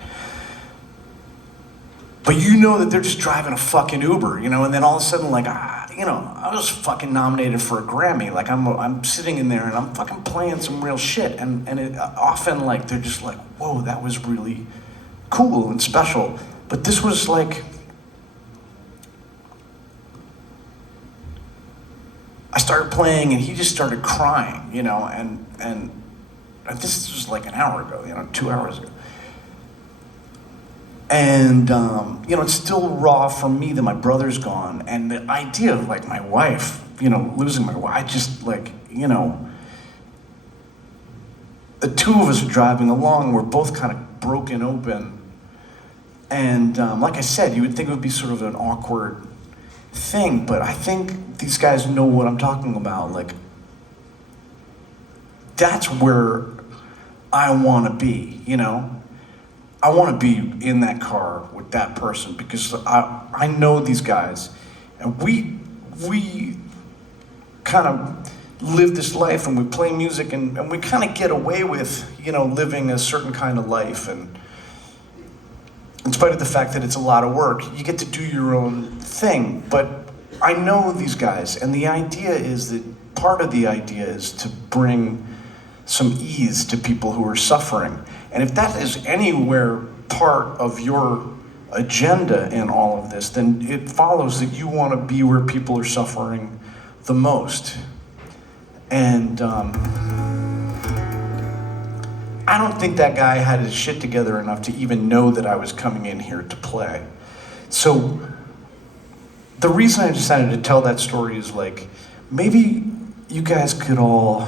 But you know that they're just driving a fucking Uber, you know, and then all of a sudden, like, you know, I was fucking nominated for a Grammy. Like, I'm sitting in there and I'm fucking playing some real shit, and it often, like, they're just like, whoa, that was really cool and special. But this was like, I started playing and he just started crying, you know, and this was like an hour ago, you know, 2 hours ago. And, you know, it's still raw for me that my brother's gone. And the idea of, like, my wife, you know, losing my wife, I just, like, you know, the two of us are driving along, we're both kind of broken open. And, like I said, you would think it would be sort of an awkward thing, but I think these guys know what I'm talking about. Like, that's where I want to be, you know? I want to be in that car with that person, because I know these guys, and we kind of live this life, and we play music, and we kind of get away with, you know, living a certain kind of life, and in spite of the fact that it's a lot of work, you get to do your own thing. But I know these guys, and the idea is that part of the idea is to bring some ease to people who are suffering. And if that is anywhere part of your agenda in all of this, then it follows that you want to be where people are suffering the most. And I don't think that guy had his shit together enough to even know that I was coming in here to play. So the reason I decided to tell that story is, like, maybe you guys could all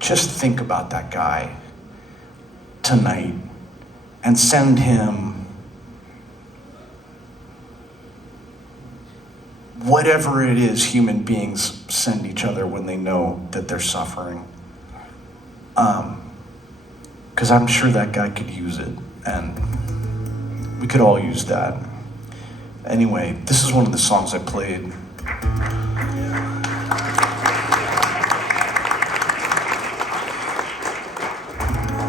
just think about that guy tonight and send him whatever it is human beings send each other when they know that they're suffering. Because I'm sure that guy could use it, and we could all use that. Anyway, this is one of the songs I played.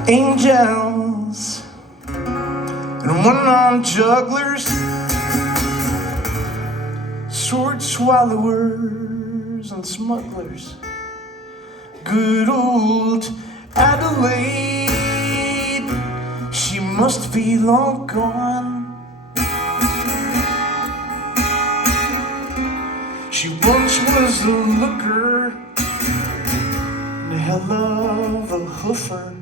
Angels and one-armed jugglers, sword swallowers and smugglers. Good old Adelaide, she must be long gone. She once was a looker and a hell of a hoofer,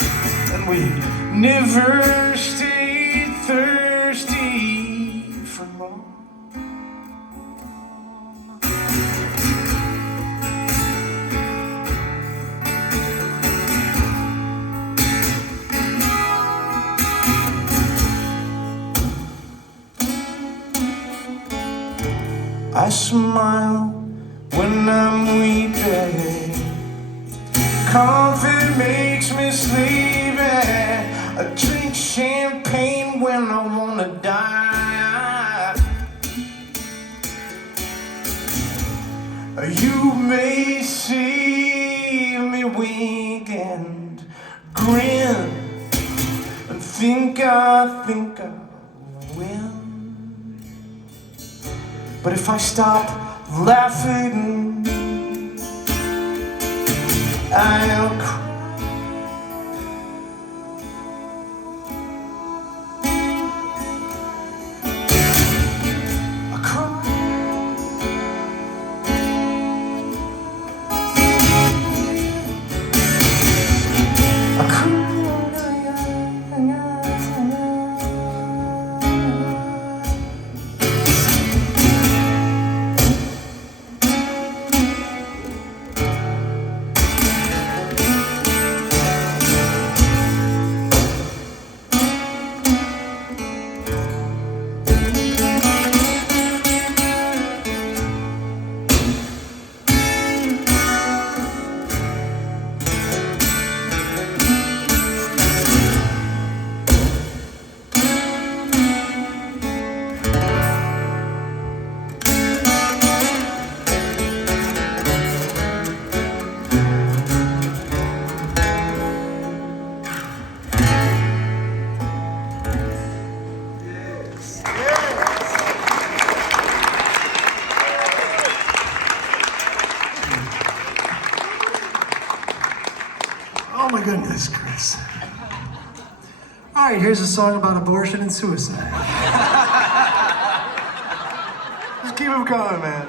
and we never stayed thirsty for long. I smile when I'm weeping, coffee makes me sleepy. I drink champagne when I wanna die. You may see me wink and grin and think I win. But if I stop laughing, I'll cry. I'll cry. this, Chris. All right, here's a song about abortion and suicide. Just keep them going, man.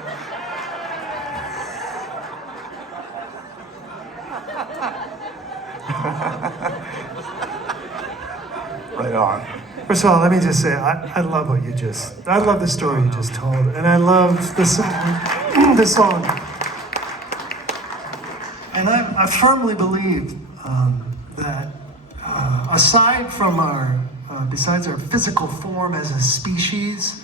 Right on. First of all, let me just say, I love what I love the story you just told, and I love the song. And I firmly believe that besides our physical form as a species,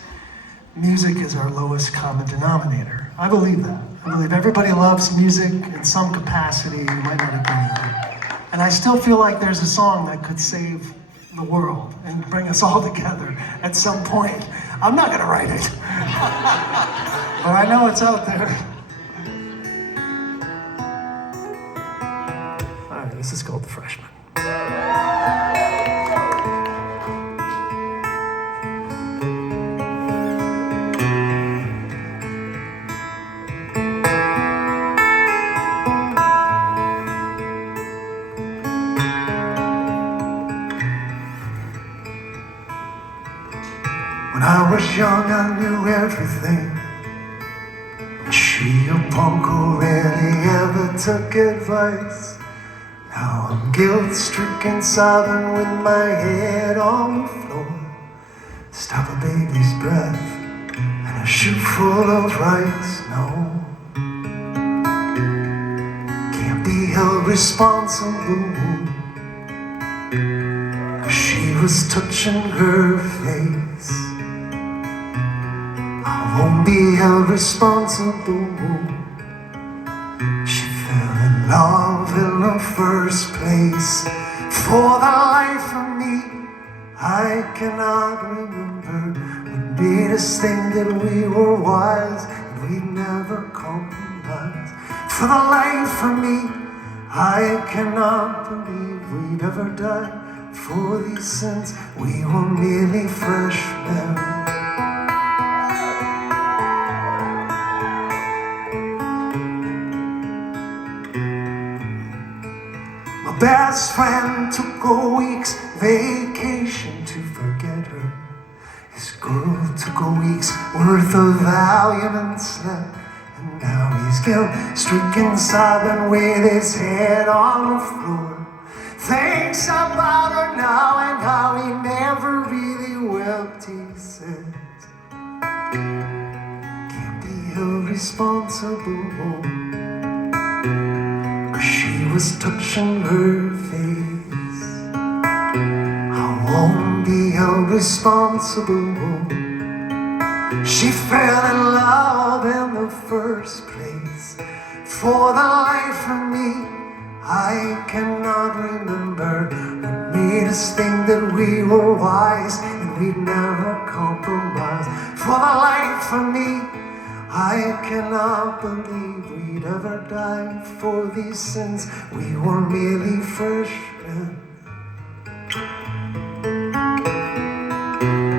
music is our lowest common denominator. I believe that. I believe everybody loves music in some capacity. You might not agree with it. And I still feel like there's a song that could save the world and bring us all together at some point. I'm not gonna write it, but I know it's out there. All right, this is called Freshmen. When I was young, I knew everything. She a punk who rarely ever took advice. Now I'm guilt-stricken, sobbing with my head on the floor. Stop a baby's breath and a shoe full of rice. No, can't be held responsible. She was touching her face. I won't be held responsible. She fell in love in the first place. For the life of me, I cannot remember what made us think that we were wise and we'd never compromise. For the life of me, I cannot believe we'd ever die for these sins. We were merely freshmen. My best friend took a week's vacation to forget her. His girl took a week's worth of Valium and slept. And now he's guilt-stricken, sobbing with his head on the floor. Thinks about her now and how he never really wept, he says. Can't be held responsible. She was touching her face. I won't be held responsible. She fell in love in the first place. For the life of me, I cannot remember what made us think that we were wise and we'd never compromise. For the life of me, I cannot believe we'd ever die for these sins. We were merely freshmen.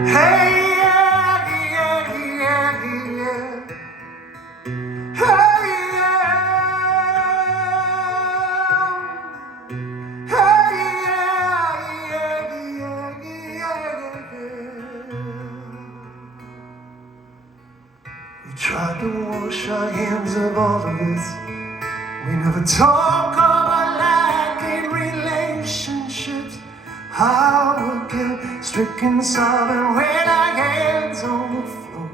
Hey, yeah, yeah, yeah, yeah. Hey, yeah. Hey, yeah, yeah, yeah, yeah. We tried to wash our hands of all of this. We never talk about lack in relationships. How guilt-stricken, sobbing with our hands on the floor.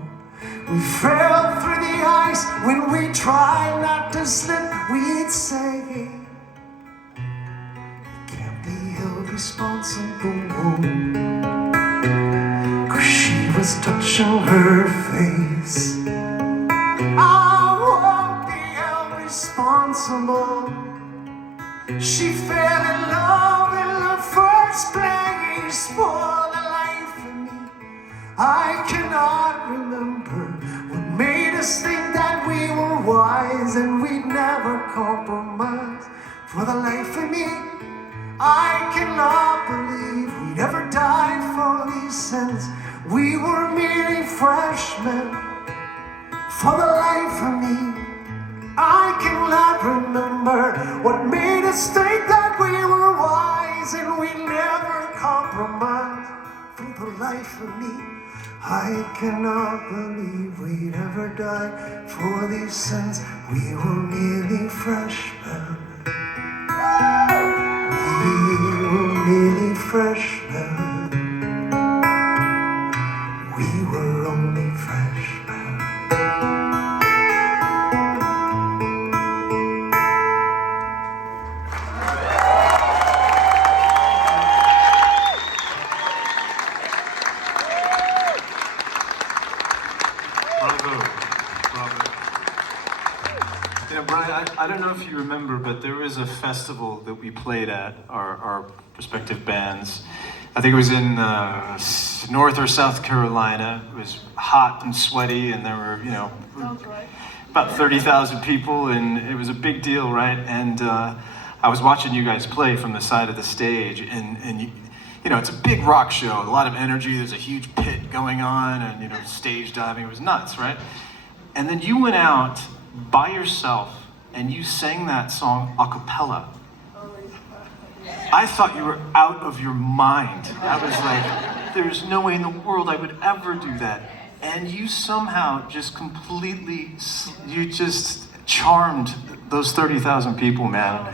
We fell through the ice when we tried not to slip. We'd say, we can't be held responsible. 'Cause she was touching her face. I won't be held responsible. She fell in love in the first place. For the life of me, I cannot remember what made us think that we were wise and we'd never compromise. For the life of me, I cannot believe we'd ever die for these sins. We were merely freshmen. For the life of me, I cannot remember what made us think that we were wise. compromise and we never compromise. Through the life of me, I cannot believe we'd ever die for these sins. We were merely freshmen. We were merely freshmen. We were only freshmen. Yeah, Brian, I don't know if you remember, but there was a festival that we played at, our respective bands. I think it was in North or South Carolina. It was hot and sweaty, and there were, about 30,000 people, and it was a big deal, right? And I was watching you guys play from the side of the stage, and it's a big rock show, a lot of energy. There's a huge pit going on, and stage diving. It was nuts, right? And then you went out by yourself and you sang that song a cappella. I thought you were out of your mind. I was like, there's no way in the world I would ever do that. And you somehow just completely, you just charmed those 30,000 people, man.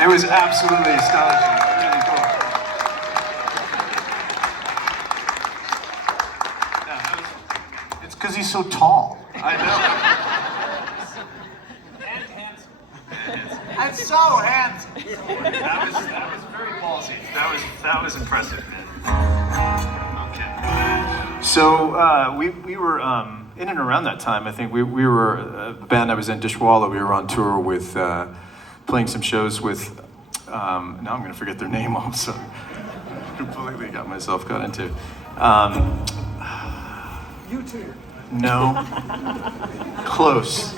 It was absolutely astonishing. Really cool. Yeah, it's because he's so tall. I know. I'm so handsome. That was very ballsy. That was impressive, man. Okay. So we were in and around that time. I think we were a band I was in, Dishwalla. We were on tour with playing some shows with. Now I'm going to forget their name also. Completely got myself got into. You too. No. Close.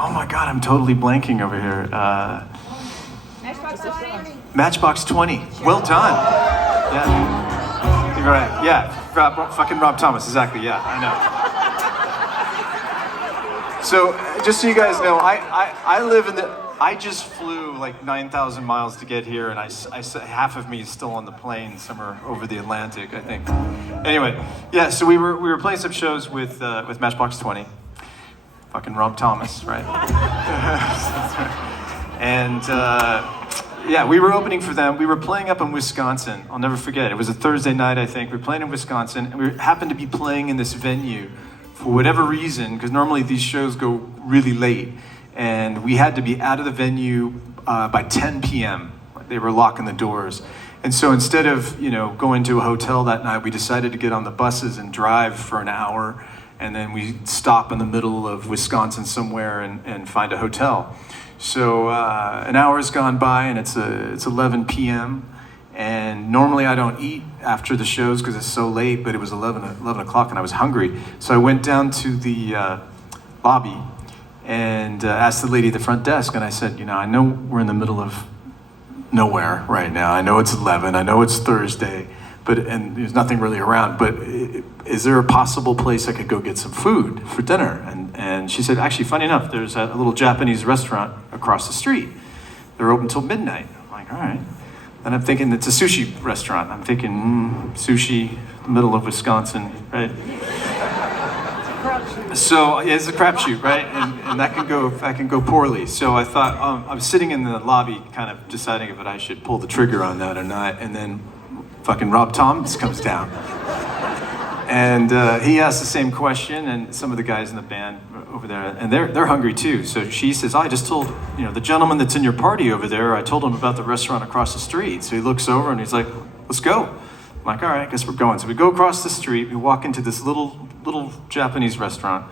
Oh my God, I'm totally blanking over here. Matchbox 20. Well done. Yeah. You're right. Yeah. Fucking Rob Thomas. Exactly. Yeah, I know. So, just so you guys know, I live in the. I just flew like 9,000 miles to get here, and I half of me is still on the plane somewhere over the Atlantic, I think. Anyway, yeah. So we were playing some shows with Matchbox 20. Fucking Rob Thomas, right? And yeah, we were opening for them. We were playing up in Wisconsin. I'll never forget. It was a Thursday night, I think. We were playing in Wisconsin, and we happened to be playing in this venue for whatever reason, because normally these shows go really late. And we had to be out of the venue by 10 p.m. They were locking the doors. And so instead of, going to a hotel that night, we decided to get on the buses and drive for an hour. And then we stop in the middle of Wisconsin somewhere and find a hotel. So an hour's gone by, and it's 11 p.m. And normally I don't eat after the shows because it's so late, but it was 11 o'clock and I was hungry. So I went down to the lobby and asked the lady at the front desk, and I said, I know we're in the middle of nowhere right now. I know it's 11, I know it's Thursday, and there's nothing really around, but is there a possible place I could go get some food for dinner? And she said, actually, funny enough, there's a little Japanese restaurant across the street. They're open till midnight. I'm like, all right. And I'm thinking it's a sushi restaurant. I'm thinking, sushi, middle of Wisconsin, right? So yeah, it's a crapshoot, right? And that can go poorly. So I thought, I was sitting in the lobby kind of deciding if I should pull the trigger on that or not, and then fucking Rob Thomas comes down. And he asked the same question, and some of the guys in the band over there, and they're hungry too. So she says, I just told, the gentleman that's in your party over there, I told him about the restaurant across the street. So he looks over and he's like, let's go. I'm like, all right, I guess we're going. So we go across the street, we walk into this little Japanese restaurant.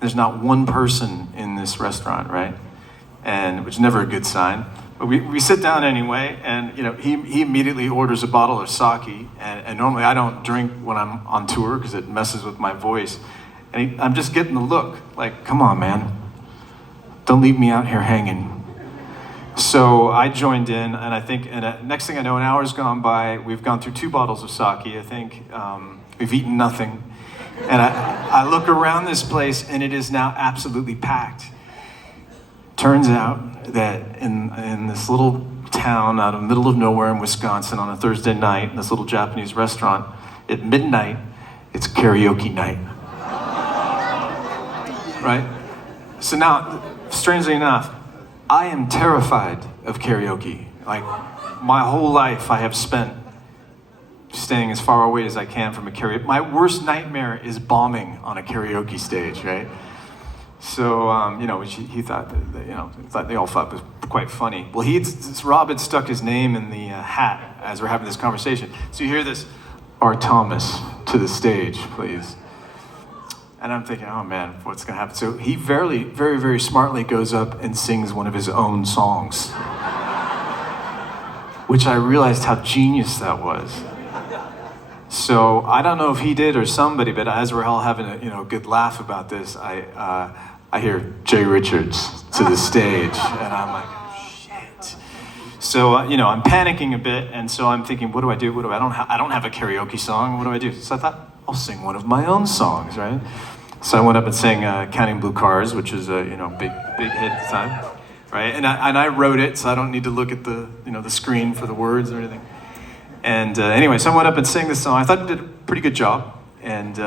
There's not one person in this restaurant, right? And which is never a good sign. But we sit down anyway, and he immediately orders a bottle of sake, and normally I don't drink when I'm on tour because it messes with my voice. And I'm just getting the look, like, come on, man, don't leave me out here hanging. So I joined in, and I think, next thing I know, an hour's gone by. We've gone through 2 bottles of sake, I think. We've eaten nothing. And I look around this place, and it is now absolutely packed. turns out that in this little town out of the middle of nowhere in Wisconsin on a Thursday night, in this little Japanese restaurant, at midnight, it's karaoke night. Right? So now, strangely enough, I am terrified of karaoke. Like, my whole life I have spent staying as far away as I can from a karaoke. My worst nightmare is bombing on a karaoke stage, right? So, which he thought, they all thought was quite funny. Well, Rob had stuck his name in the hat as we're having this conversation. So you hear this, "R. Thomas, to the stage, please." And I'm thinking, oh man, what's gonna happen? So he very, very, very smartly goes up and sings one of his own songs. Which I realized how genius that was. So I don't know if he did or somebody, but as we're all having a good laugh about this, I hear Jay Richards to the stage, and I'm like, oh, shit. So I'm panicking a bit, and so I'm thinking, what do I do? I don't have a karaoke song. What do I do? So I thought, I'll sing one of my own songs, right? So I went up and sang "Counting Blue Cars," which is a big hit at the time, right? And I wrote it, so I don't need to look at the the screen for the words or anything. And anyway, so I went up and sang this song. I thought I did a pretty good job. And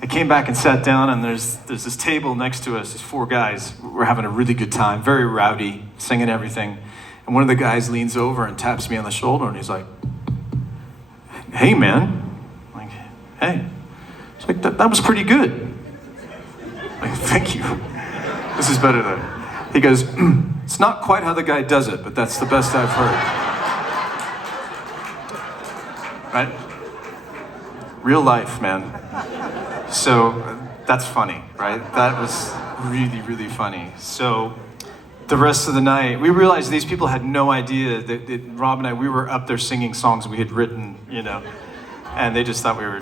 I came back and sat down, and there's this table next to us. These four guys. We're having a really good time, very rowdy, singing everything. And one of the guys leans over and taps me on the shoulder, and he's like, "Hey, man." I'm like, "Hey." He's like, that was pretty good. I'm like, "Thank you. This is better than." He goes, "It's not quite how the guy does it, but that's the best I've heard." Right? Real life, man. So that's funny, right? That was really, really funny. So the rest of the night, we realized these people had no idea that Rob and I, we were up there singing songs we had written, and they just thought we were,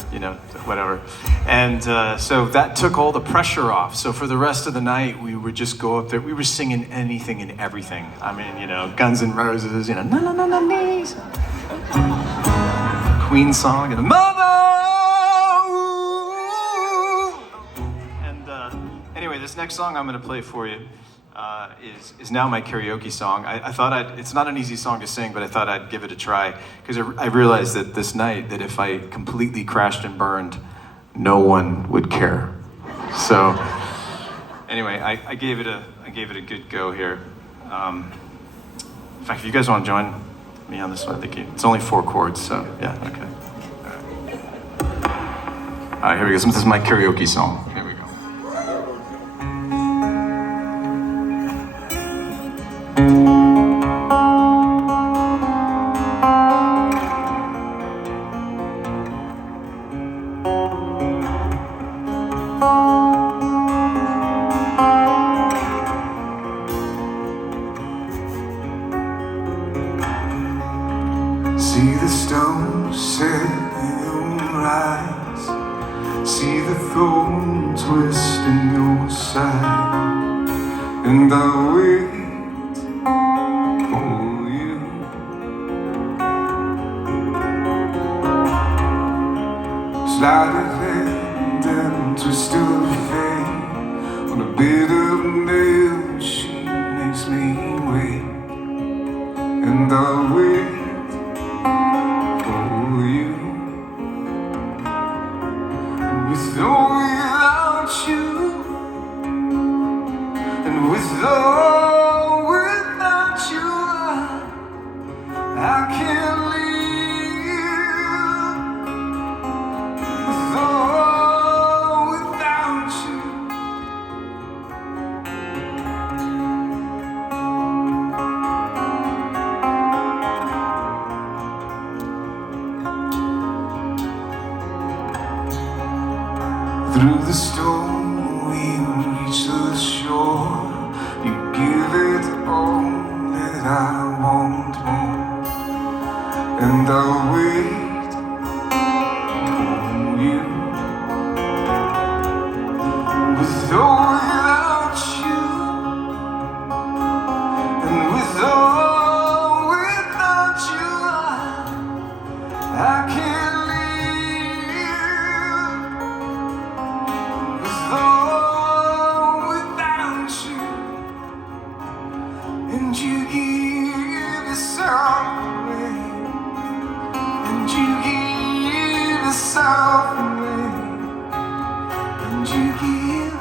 whatever. And so that took all the pressure off. So for the rest of the night, we would just go up there. We were singing anything and everything. I mean, Guns N' Roses, no, no, no, no, knees. Queen song, and Mother! And anyway, this next song I'm going to play for you is now my karaoke song. I thought it's not an easy song to sing, but I thought I'd give it a try, because I realized that this night that if I completely crashed and burned, no one would care. So anyway, I gave it a good go here. In fact, if you guys want to join me on this one, I think it's only 4 chords, so yeah, okay. All right, here we go. This is my karaoke song. Here we go. See the stones set in your eyes, see the thorn twist in your side, and I wait for you. Sleight of hand and twist of fate, on a bit of nail she makes me wait, and I wait for you. With or without you, and with or without you, I can't live. With or without you. Through the storm, we reach the shore. You give it all that I want more, and I'll wait on you. With or without you, and with or without you, I can't live. With or without you. yourself away, and you give,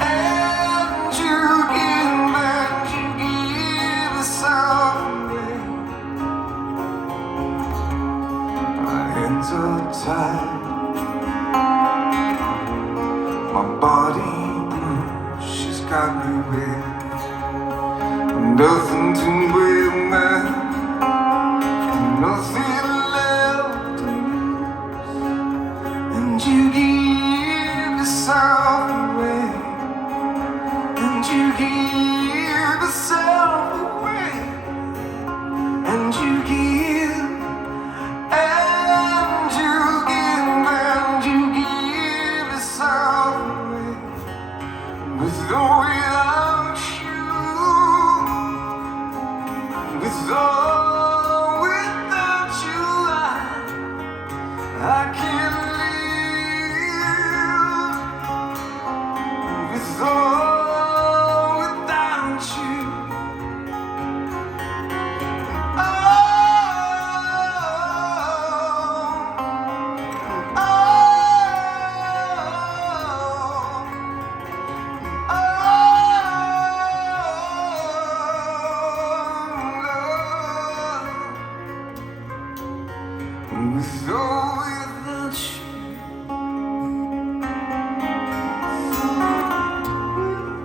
and you give, and you give yourself away. My hands are tied, my body moves, she's got me there. Nothing to wear now, nothing left to lose, and you give yourself away, and you give yourself away, and you give, and you give, and you give yourself away, with or without you, with or without you, I can't live, with or without you. Oh, oh, with or without you.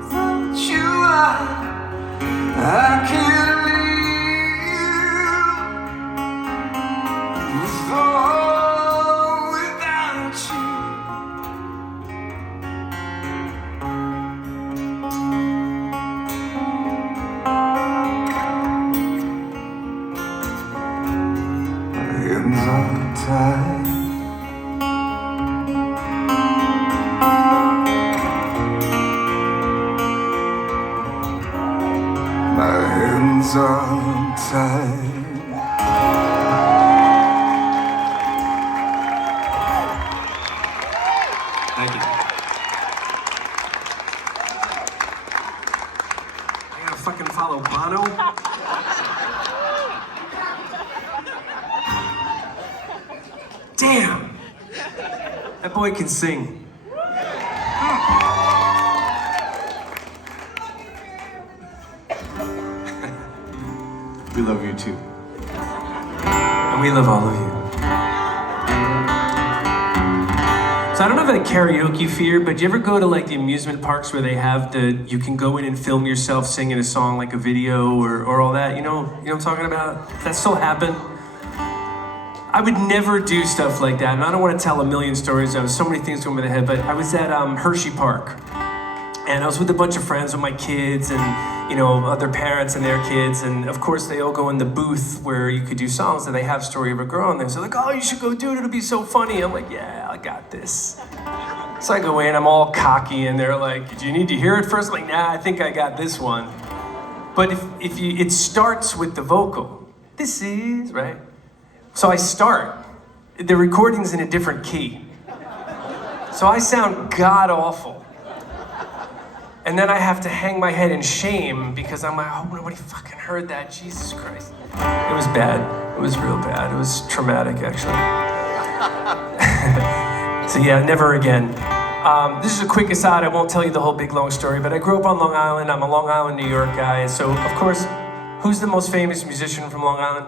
Without you, I can't live, with or without you. My hands are tied, my hands are tied. Thank you. I gotta fucking follow Bono. Damn! That boy can sing. We love you too. And we love all of you. So I don't have a karaoke fear, but do you ever go to like the amusement parks where they have you can go in and film yourself singing a song, like a video or all that? You know what I'm talking about? Does that still happen? I would never do stuff like that, and I don't want to tell a million stories. There was so many things going in my head, but I was at Hershey Park, and I was with a bunch of friends with my kids and other parents and their kids, and of course they all go in the booth where you could do songs, and they have Story of a Girl in there. So they're like, oh, you should go do it, it'll be so funny. I'm like, yeah, I got this. So I go in, I'm all cocky, and they're like, do you need to hear it first? I'm like, nah, I think I got this one. But it starts with the vocal. This is, right? So I start. The recording's in a different key. So I sound god-awful. And then I have to hang my head in shame because I'm like, oh, nobody fucking heard that, Jesus Christ. It was bad. It was real bad. It was traumatic, actually. So yeah, never again. This is a quick aside. I won't tell you the whole big long story, but I grew up on Long Island. I'm a Long Island, New York guy. So, of course, who's the most famous musician from Long Island?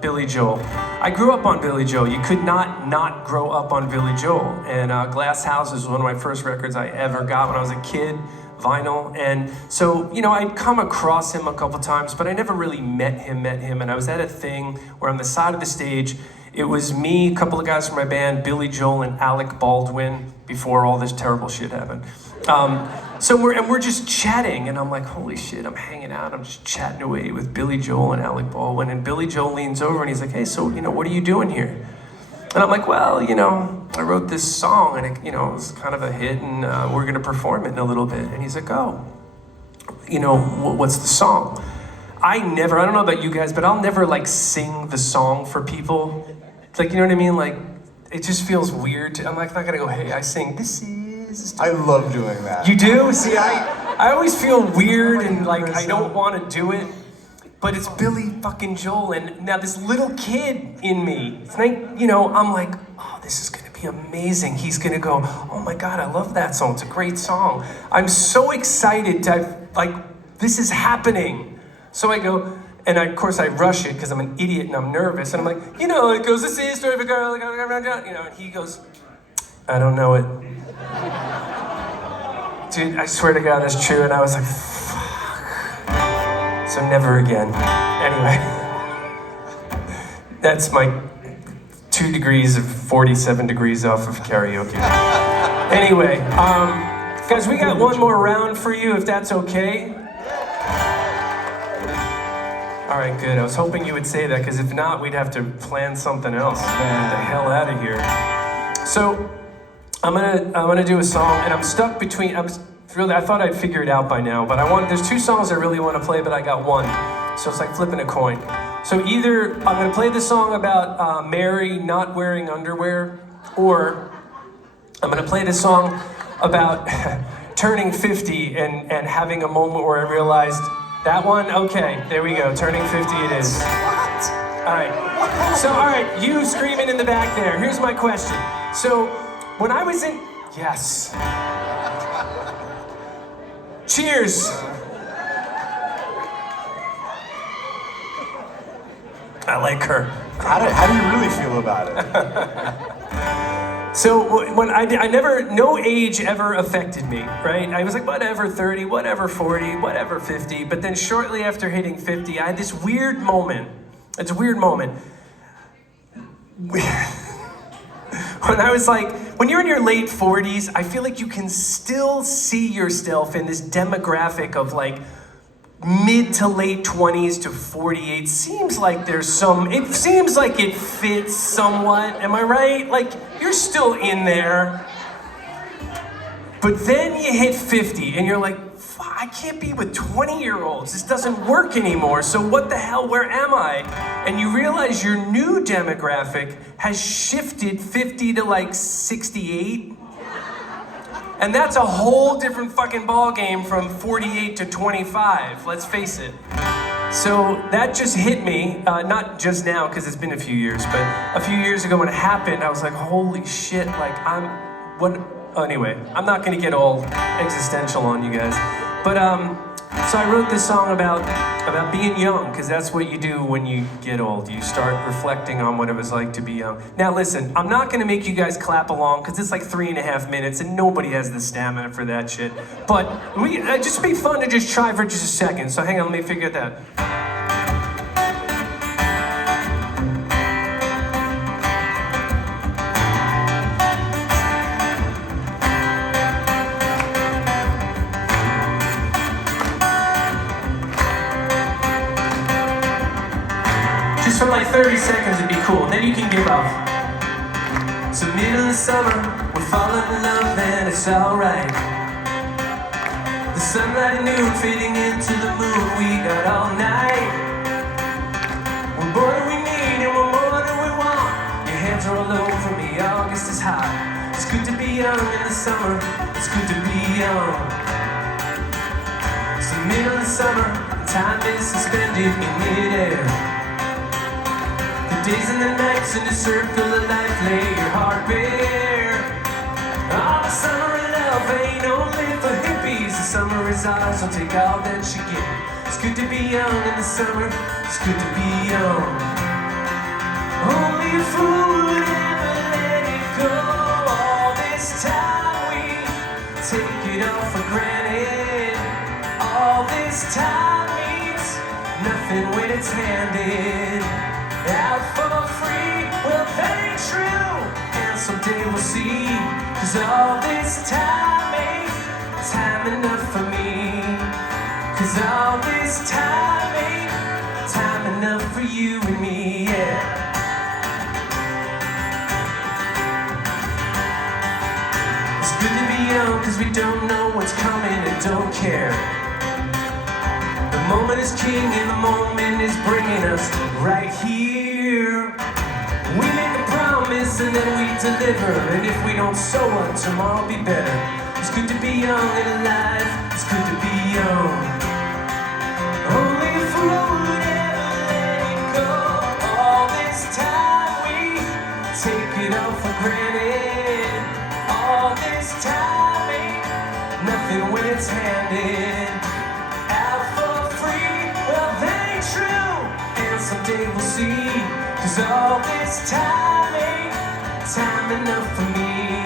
Billy Joel. I grew up on Billy Joel. You could not grow up on Billy Joel. And Glass Houses was one of my first records I ever got when I was a kid, vinyl. And so, I'd come across him a couple times, but I never really met him. And I was at a thing where on the side of the stage, it was me, a couple of guys from my band, Billy Joel and Alec Baldwin, before all this terrible shit happened. So we're just chatting, and I'm like, holy shit, I'm hanging out, I'm just chatting away with Billy Joel and Alec Baldwin, and Billy Joel leans over and he's like, hey, so, what are you doing here? And I'm like, well, I wrote this song, and it was kind of a hit, and we're gonna perform it in a little bit. And he's like, oh, what's the song? I don't know about you guys, but I'll never like sing the song for people. Like, you know what I mean? Like, it just feels weird. I'm like, not gonna go, hey, I sing, this is... I love doing that. You do? See, I always feel weird and like I don't want to do it. but it's Billy fucking Joel, and now this little kid in me, it's like, you know, I'm like, oh, this is gonna be amazing. He's gonna go, oh my God, I love that song. It's a great song. I'm so excited to, like, this is happening. So I go, and of course I rush it because I'm an idiot and I'm nervous. And I'm like, you know, it goes, this is the story of a girl, you know, and he goes, I don't know it. Dude, I swear to God, that's true. And I was like, fuck. So never again. Anyway, that's my 2 degrees of 47 degrees off of karaoke. Anyway, guys, we got one more round for you, if that's okay. All right, good. I was hoping you would say that, because if not, we'd have to plan something else. Get the hell out of here. So, I'm gonna do a song, and I'm stuck between. I thought I'd figure it out by now, but there's 2 songs I really want to play, but I got one. So it's like flipping a coin. So either I'm gonna play the song about Mary not wearing underwear, or I'm gonna play the song about turning 50 and having a moment where I realized. That one? Okay, there we go. Turning 50 it is. What? All right. So, all right, you screaming in the back there. Here's my question. So, when I was in... Yes. Cheers. I like her. How do you really feel about it? So when no age ever affected me, right? I was like, whatever, 30, whatever, 40, whatever, 50. But then shortly after hitting 50, I had this weird moment. It's a weird moment. When I was like, when you're in your late 40s, I feel like you can still see yourself in this demographic of like mid to late 20s to 48. Seems like it seems like it fits somewhat. Am I right? Like, you're still in there. But then you hit 50 and you're like, I can't be with 20-year-olds. This doesn't work anymore. So what the hell, where am I? And you realize your new demographic has shifted 50 to like 68. And that's a whole different fucking ball game from 48 to 25, let's face it. So that just hit me, not just now, because it's been a few years, but a few years ago when it happened, I was like, holy shit, like anyway, I'm not gonna get all existential on you guys. But, so I wrote this song about being young, because that's what you do when you get old. You start reflecting on what it was like to be young. Now listen, I'm not gonna make you guys clap along, because it's like 3.5 minutes, and nobody has the stamina for that shit. But just be fun to just try for just a second. So hang on, let me figure that. Just for like 30 seconds it'd be cool, and then you can give up. So middle of summer, we're falling in love and it's alright. The sunlight at noon fading into the moon, we got all night. We're more than we need and we're more than we want. Your hands are all over me, August is hot. It's good to be young in the summer, it's good to be young. So middle of summer, time is suspended in midair. Days and the nights in the circle of life lay your heart bare. Oh, the summer of love ain't only for hippies. The summer is ours, so take all that you get. It's good to be young in the summer, it's good to be young. Only a fool would ever let it go. All this time we take it all for granted. All this time means nothing when it's handed out for free. Well, that ain't true, and someday we'll see. Cause all this time ain't time enough for me. Cause all this time ain't time enough for you and me, yeah. It's good to be young cause we don't know what's coming and don't care. The moment is king and the moment is bringing us right here. We make a promise and then we deliver, and if we don't show up, tomorrow will be better. It's good to be young and alive, it's good to be young. Only a fool would it's handed out for free. Well, that ain't true, and someday we'll see. 'Cause all this time ain't time enough for me.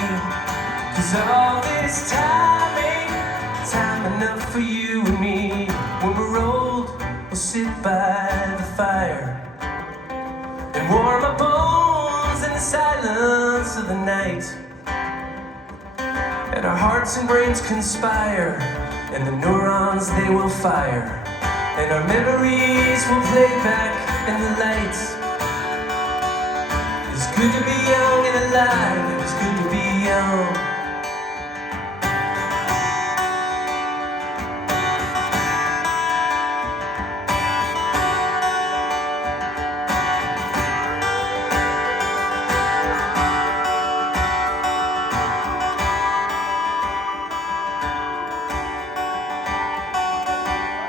'Cause all this time ain't time enough for you and me. When we're old, we'll sit by the fire and warm our bones in the silence of the night. And our hearts and brains conspire, and the neurons they will fire, and our memories will play back in the lights. It's good to be young and alive. It was good to be young.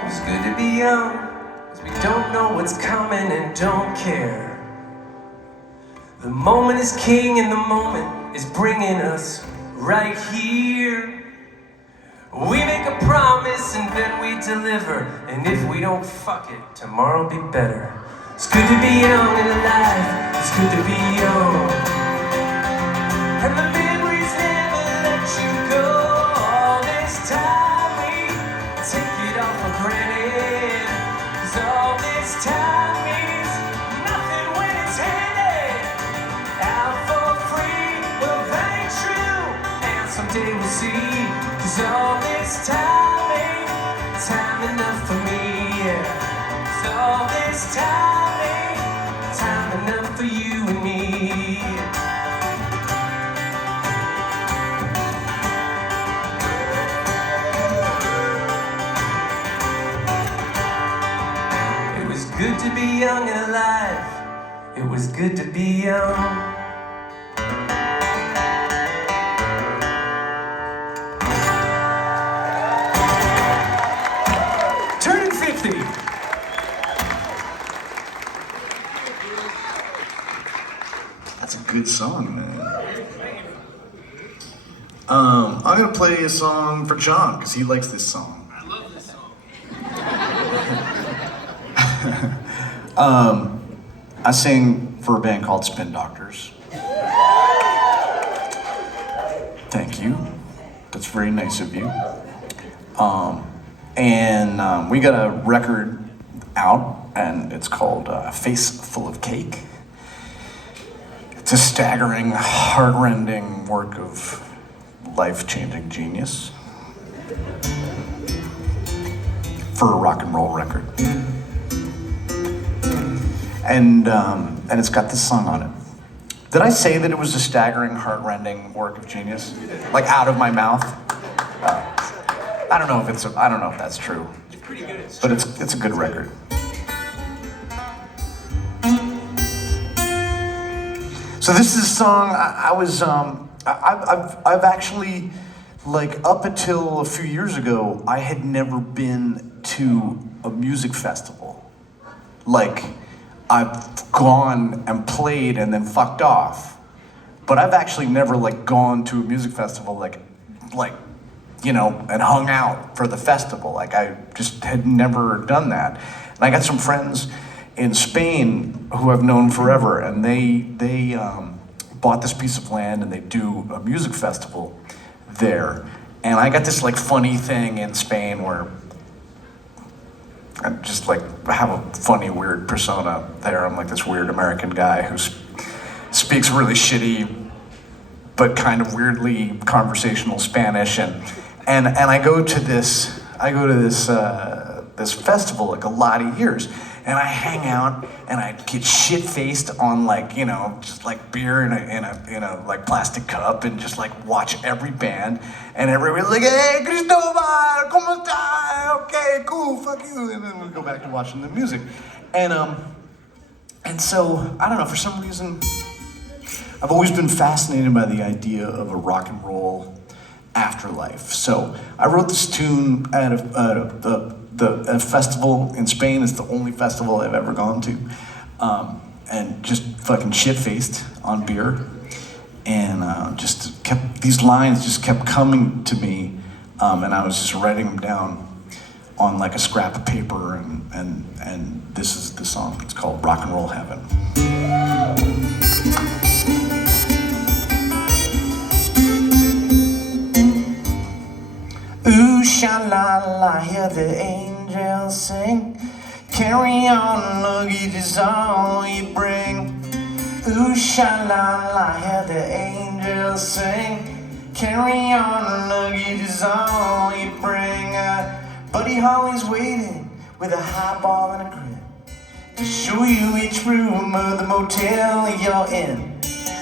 It's good to be young, 'cause we don't know what's coming and don't care. The moment is king and the moment is bringing us right here. We make a promise and then we deliver, and if we don't fuck it, tomorrow'll be better. It's good to be young and alive. It's good to be young. And the memories never let you go. All this time we take it all for granted. 'Cause all this time means nothing when it's handed out for free. Well, that ain't true, and someday we'll see. 'Cause all this time ain't time enough for me. Yeah. 'Cause all this time ain't time enough for you and me. It was good to be young and alive. It was good to be young. Turning 50. That's a good song, man. I'm gonna play a song for John because he likes this song. I love this song. I sing for a band called Spin Doctors. Thank you. That's very nice of you. We got a record out, and it's called Face Full of Cake. It's a staggering, heart-rending work of life-changing genius for a rock and roll record. And it's got this song on it. Did I say that it was a staggering, heart-rending work of genius? Like out of my mouth? I don't know if that's true. It's pretty good. But it's a good record. So this is a song I've actually, like, up until a few years ago, I had never been to a music festival. Like, I've gone and played and then fucked off. But I've actually never, like, gone to a music festival, like, you know, and hung out for the festival. Like, I just had never done that. And I got some friends in Spain who I've known forever, and they bought this piece of land and they do a music festival there. And I got this, like, funny thing in Spain where I just, like, have a funny, weird persona there. I'm like this weird American guy who speaks really shitty but kind of weirdly conversational Spanish, and I go to this festival like a lot of years, and I hang out and I get shit faced on, like, you know, just like beer in a like plastic cup, and just like watch every band, and everybody's like, "Hey, Cristobal, ¿cómo está? Okay, cool, fuck you," and then we go back to watching the music, and so I don't know, for some reason I've always been fascinated by the idea of a rock and roll afterlife. So I wrote this tune at a festival in Spain. It's the only festival I've ever gone to, and just fucking shit-faced on beer, and these lines just kept coming to me and I was just writing them down on like a scrap of paper, and this is the song. It's called Rock and Roll Heaven. Ooh, sha-la-la, hear the angels sing. Carry on, luggage is all you bring. Ooh, sha-la-la, hear the angels sing. Carry on, luggage is all you bring. Buddy Holly's waiting with a highball and a grin to show you each room of the motel you're in.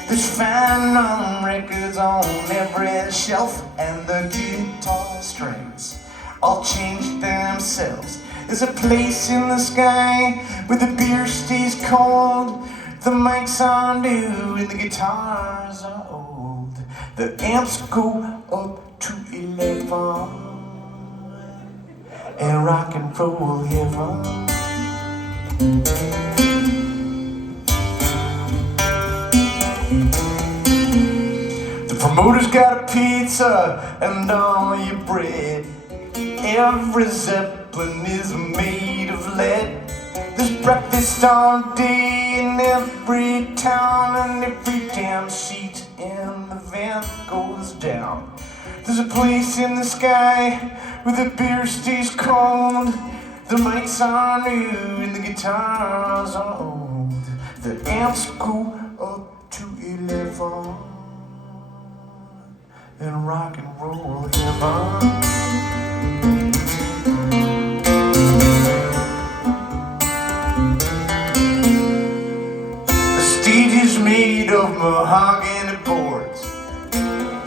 There's fine records on every shelf, and the guitar strings all change themselves. There's a place in the sky where the beer stays cold, the mics are new and the guitars are old. The amps go up to 11 and rock and roll heaven. The promoter's got a pizza and all your bread. Every Zeppelin is made of lead. There's breakfast all day in every town, and every damn seat in the van goes down. There's a place in the sky where the beer stays cold, the mics are new and the guitars are old. The amps go up to 11 and rock and roll heaven. Made of mahogany boards.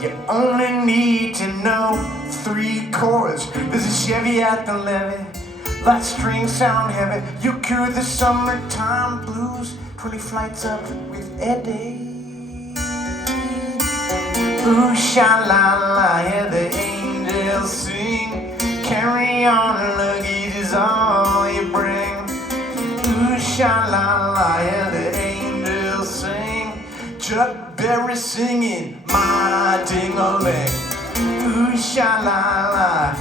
You only need to know 3 chords. There's a Chevy at the levee, light strings sound heavy. You cure the summertime blues, 20 flights up with Eddie. Ooh, sha-la-la, hear the angels sing. Carry on, luggage is all you bring. Ooh, sha-la-la, hear the angels sing. Chuck Berry singing my ding-a-ling. Ooh, sha-la-la.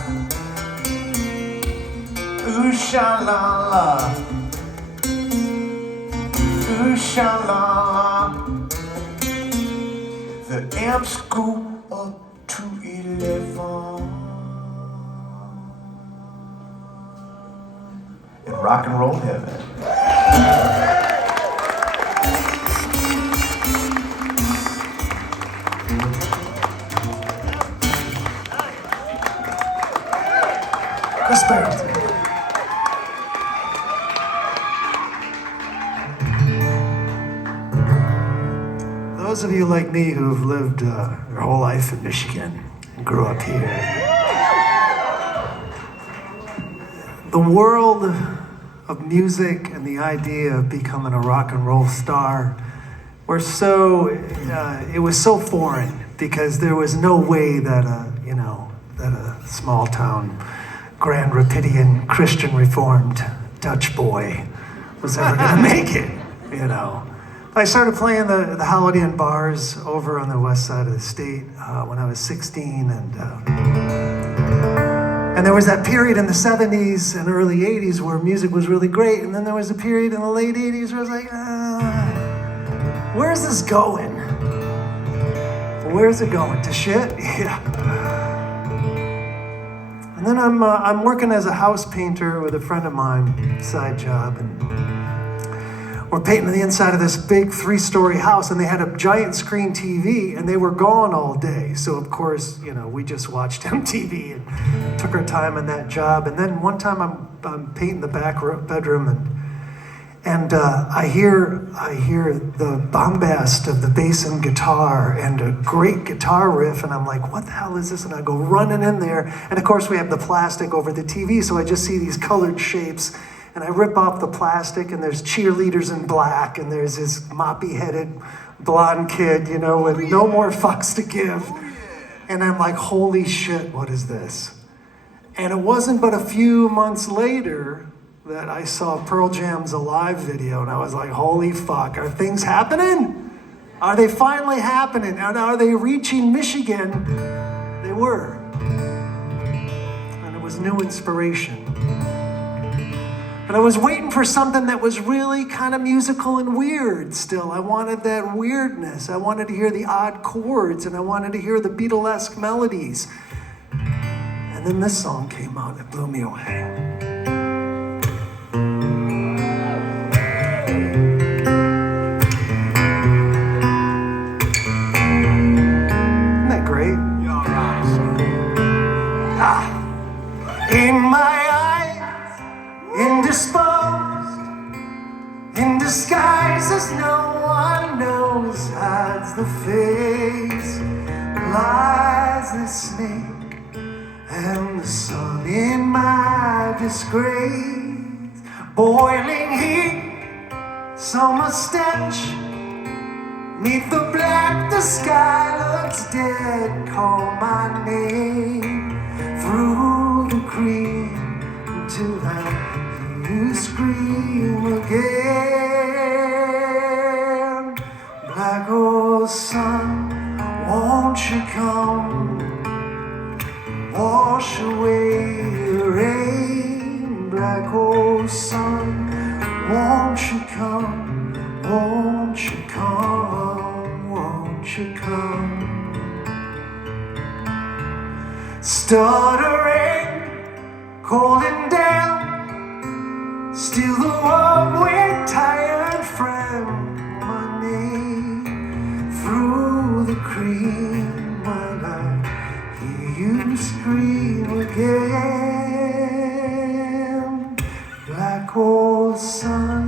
Ooh, sha-la-la. Ooh, sha-la-la. The amps go up to 11 in rock and roll heaven. Chris Barron. Those of you like me who've lived your whole life in Michigan and grew up here, the world of music and the idea of becoming a rock and roll star were so, it was so foreign, because there was no way that a small town Grand Rapidian Christian Reformed Dutch boy was ever gonna make it, you know. I started playing the Holiday Inn bars over on the west side of the state when I was 16, and there was that period in the 70s and early 80s where music was really great, and then there was a period in the late 80s where I was like, where's this going? Where's it going? To shit? Yeah. And then I'm working as a house painter with a friend of mine, side job, and we're painting the inside of this big 3-story house, and they had a giant screen TV, and they were gone all day. So of course, we just watched MTV and took our time on that job. And then one time I'm painting the back bedroom, and I hear the bombast of the bass and guitar and a great guitar riff, and I'm like, what the hell is this? And I go running in there, and of course we have the plastic over the TV, so I just see these colored shapes, and I rip off the plastic, and there's cheerleaders in black, and there's this moppy-headed blonde kid, with no more fucks to give. And I'm like, holy shit, what is this? And it wasn't but a few months later that I saw Pearl Jam's Alive video, and I was like, holy fuck, are things happening? Are they finally happening? And are they reaching Michigan? They were. was new inspiration. But I was waiting for something that was really kind of musical and weird still. I wanted that weirdness. I wanted to hear the odd chords, and I wanted to hear the Beatlesque melodies. And then this song came out and it blew me away. Isn't that great? In my eyes, indisposed, in disguise as no one knows, hides the face, lies the snake, and the sun in my disgrace. Boiling heat, summer stench, 'neath the black the sky looks dead. Call my name through the cream until I hear you scream again. Black old sun, won't you come, wash away the rain. Black old sun, won't you come, won't you come, won't you come. Stuttering, cold and damp, still the warm wind tired friend. My name through the cream, while I hear you scream again. Black old sun,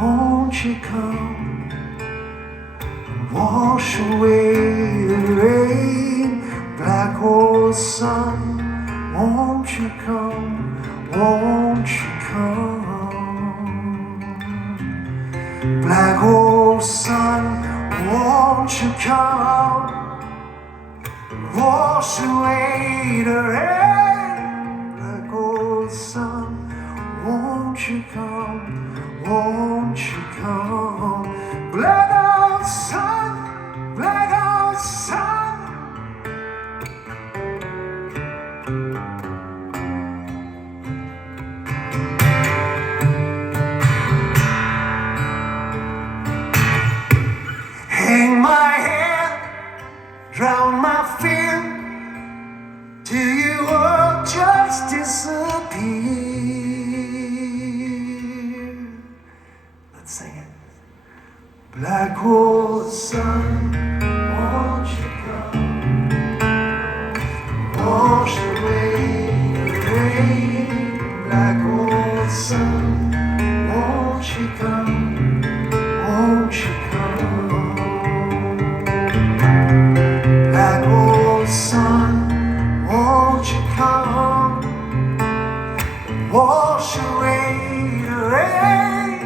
won't you come and wash away the rain. Black old sun, won't you come, won't you come. Black old sun, won't you come, wash away the rain. Black old sun, won't you come, won't you come. Black old sun, black old sun. Hang my head, drown my fear, till you all just disappear. Let's sing it. Black old sun, won't you come, wash away the rain. Black old sun, won't you come, won't you come. Black old sun, won't you come, wash away the rain.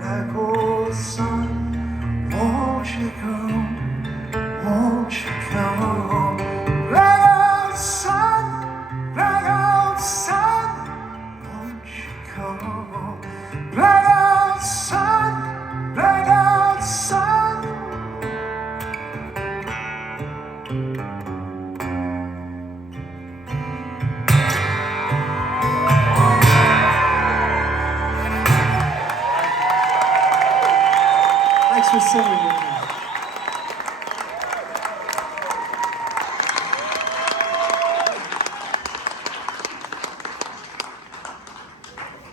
Black old sun, won't you come, won't you come. Black old sun, black old sun, won't you come. Black old sun, black old sun. Thanks for singing with me.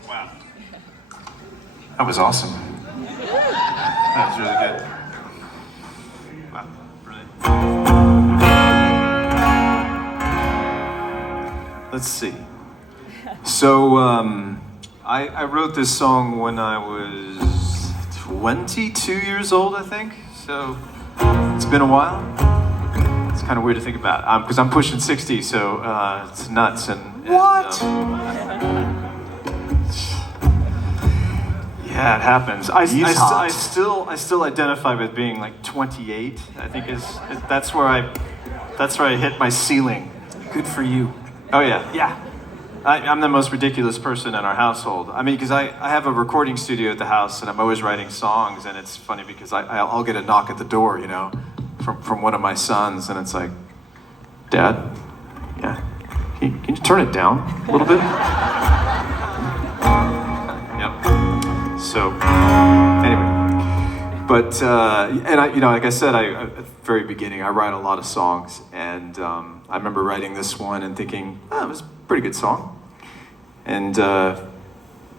Wow. That was awesome. That was really good. Wow, brilliant. Let's see. So, I wrote this song when I was 22 years old, I think. So, it's been a while. It's kind of weird to think about, because I'm pushing 60, so it's nuts. And What? Yeah, it happens. I hot. still identify with being like 28. I think that's where I hit my ceiling. Good for you. Oh yeah. Yeah. I'm the most ridiculous person in our household. I mean, because I have a recording studio at the house, and I'm always writing songs, and it's funny because I'll get a knock at the door, you know, from one of my sons, and it's like, Dad, yeah, Can you turn it down a little bit? Yep. So, anyway. But, and I, like I said, at the very beginning, I write a lot of songs, and I remember writing this one and thinking, oh, it was a pretty good song. And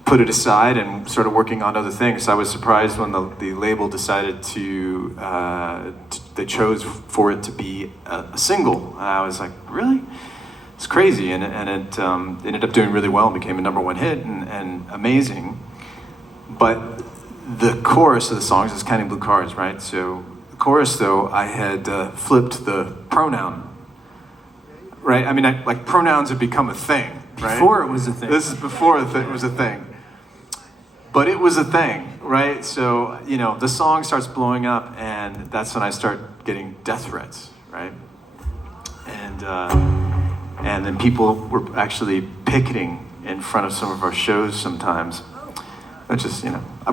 put it aside and started working on other things. I was surprised when the label decided they chose for it to be a single. And I was like, really? It's crazy. And it ended up doing really well and became a #1 hit and amazing. But the chorus of the songs is Counting Blue Cars, right? So the chorus, though, I had flipped the pronoun, right? I mean, like pronouns had become a thing, right? Before it was a thing. This is before it was a thing. But it was a thing, right? So, the song starts blowing up, and that's when I start getting death threats, right? And then people were actually picketing in front of some of our shows sometimes, which is,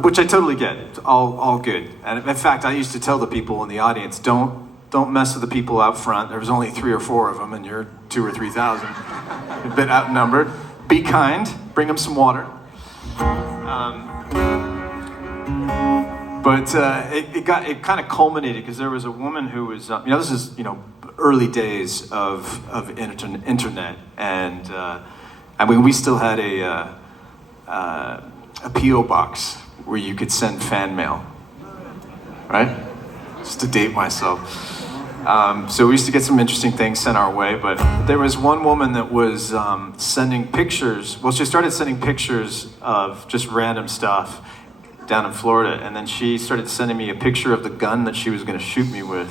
which I totally get. It's all good. And in fact, I used to tell the people in the audience, don't mess with the people out front. There was only 3 or 4 of them, and you're 2,000 or 3,000. A bit outnumbered. Be kind. Bring them some water. But it kind of culminated because there was a woman who was, this is, early days of internet, and we still had a P.O. box where you could send fan mail, right? Just to date myself. So we used to get some interesting things sent our way, but there was one woman that was sending pictures. Well, she started sending pictures of just random stuff down in Florida, and then she started sending me a picture of the gun that she was going to shoot me with.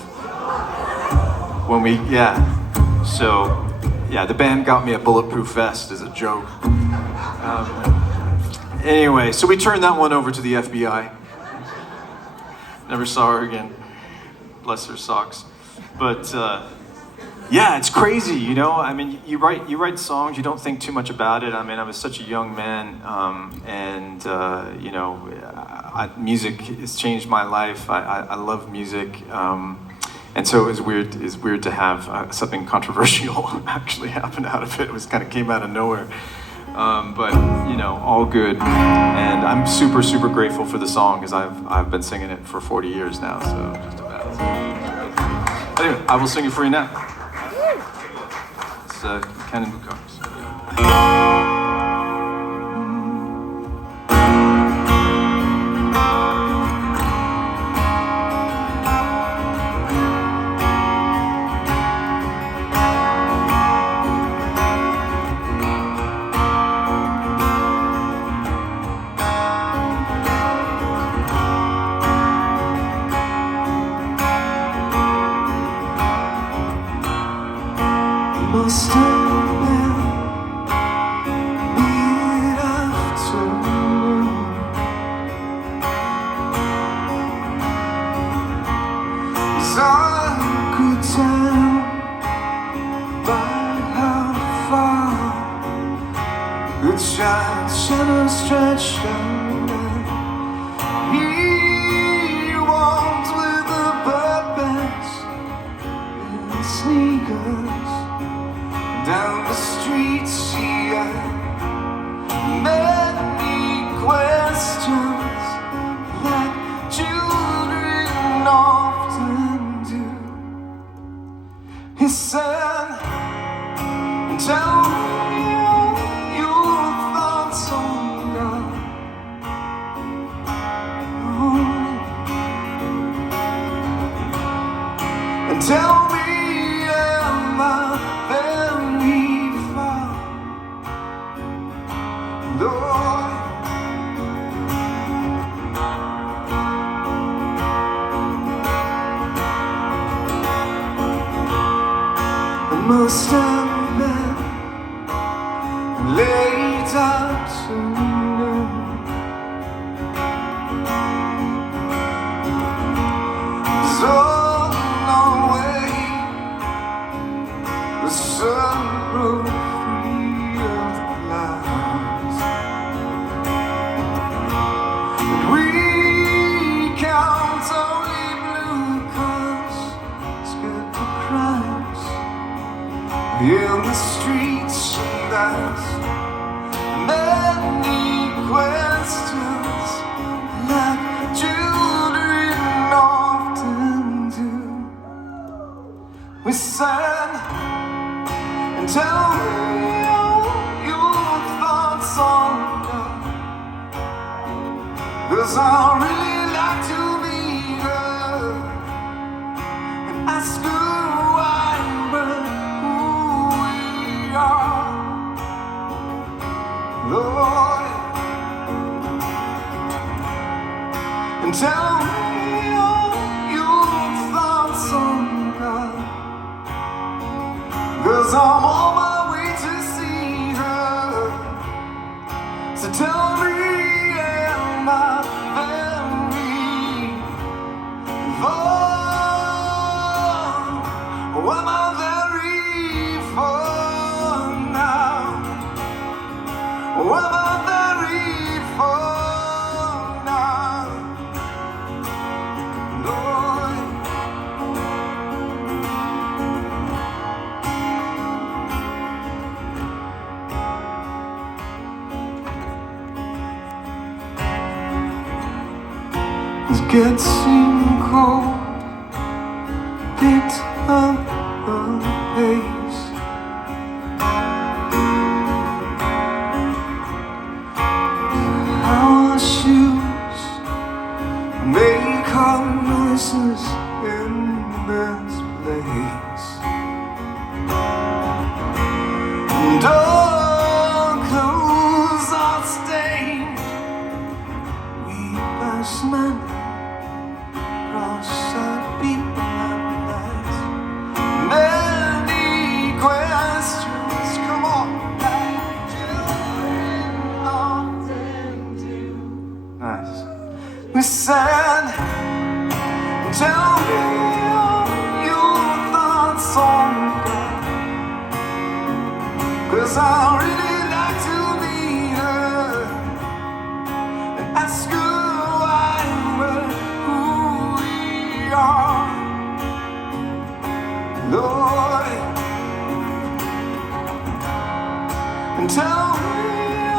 The band got me a bulletproof vest as a joke. Anyway, so we turned that one over to the FBI. Never saw her again. Bless her socks. But it's crazy, I mean, you write songs, you don't think too much about it. I mean, I was such a young man, music has changed my life. I love music, and so it was weird to have something controversial actually happen out of it. It was kind of came out of nowhere. But all good, and I'm super, super grateful for the song because I've been singing it for 40 years now, so just about. Anyway, I will sing it for you now. It's Counting Blue Cars. Must have been mid-afternoon. 'Cause I could tell by how far the giant shadow stretched out. He walked with the purpose in sneakers down the street. She had many questions like children often do. He said, tell me your thoughts on God. And tell me, am I very far? Lord, it must have been late afternoon. 'Cause on our way, the sun broke free of the clouds, and we count only blue cars, scared to cross. in the streets, and ask many questions like children often do. We sang and tell me all your thoughts on God, 'cause I really like to meet her and ask her why we're who we are, Lord, and tell me all your thoughts on God, 'cause I'm on my way to see her. So tell me, am I very far? Or am I very far now? Or am I very far now, Lord? It's getting cold, picked up the pace. Our shoes make our noises in this place, and our clothes are stained. We Freshmen cross our beat lines. Many questions, come on, like children often do. Nice. We sang, tell me all your thoughts on God, 'cause I really like to meet her and ask her why we're who we are, Lord, and tell me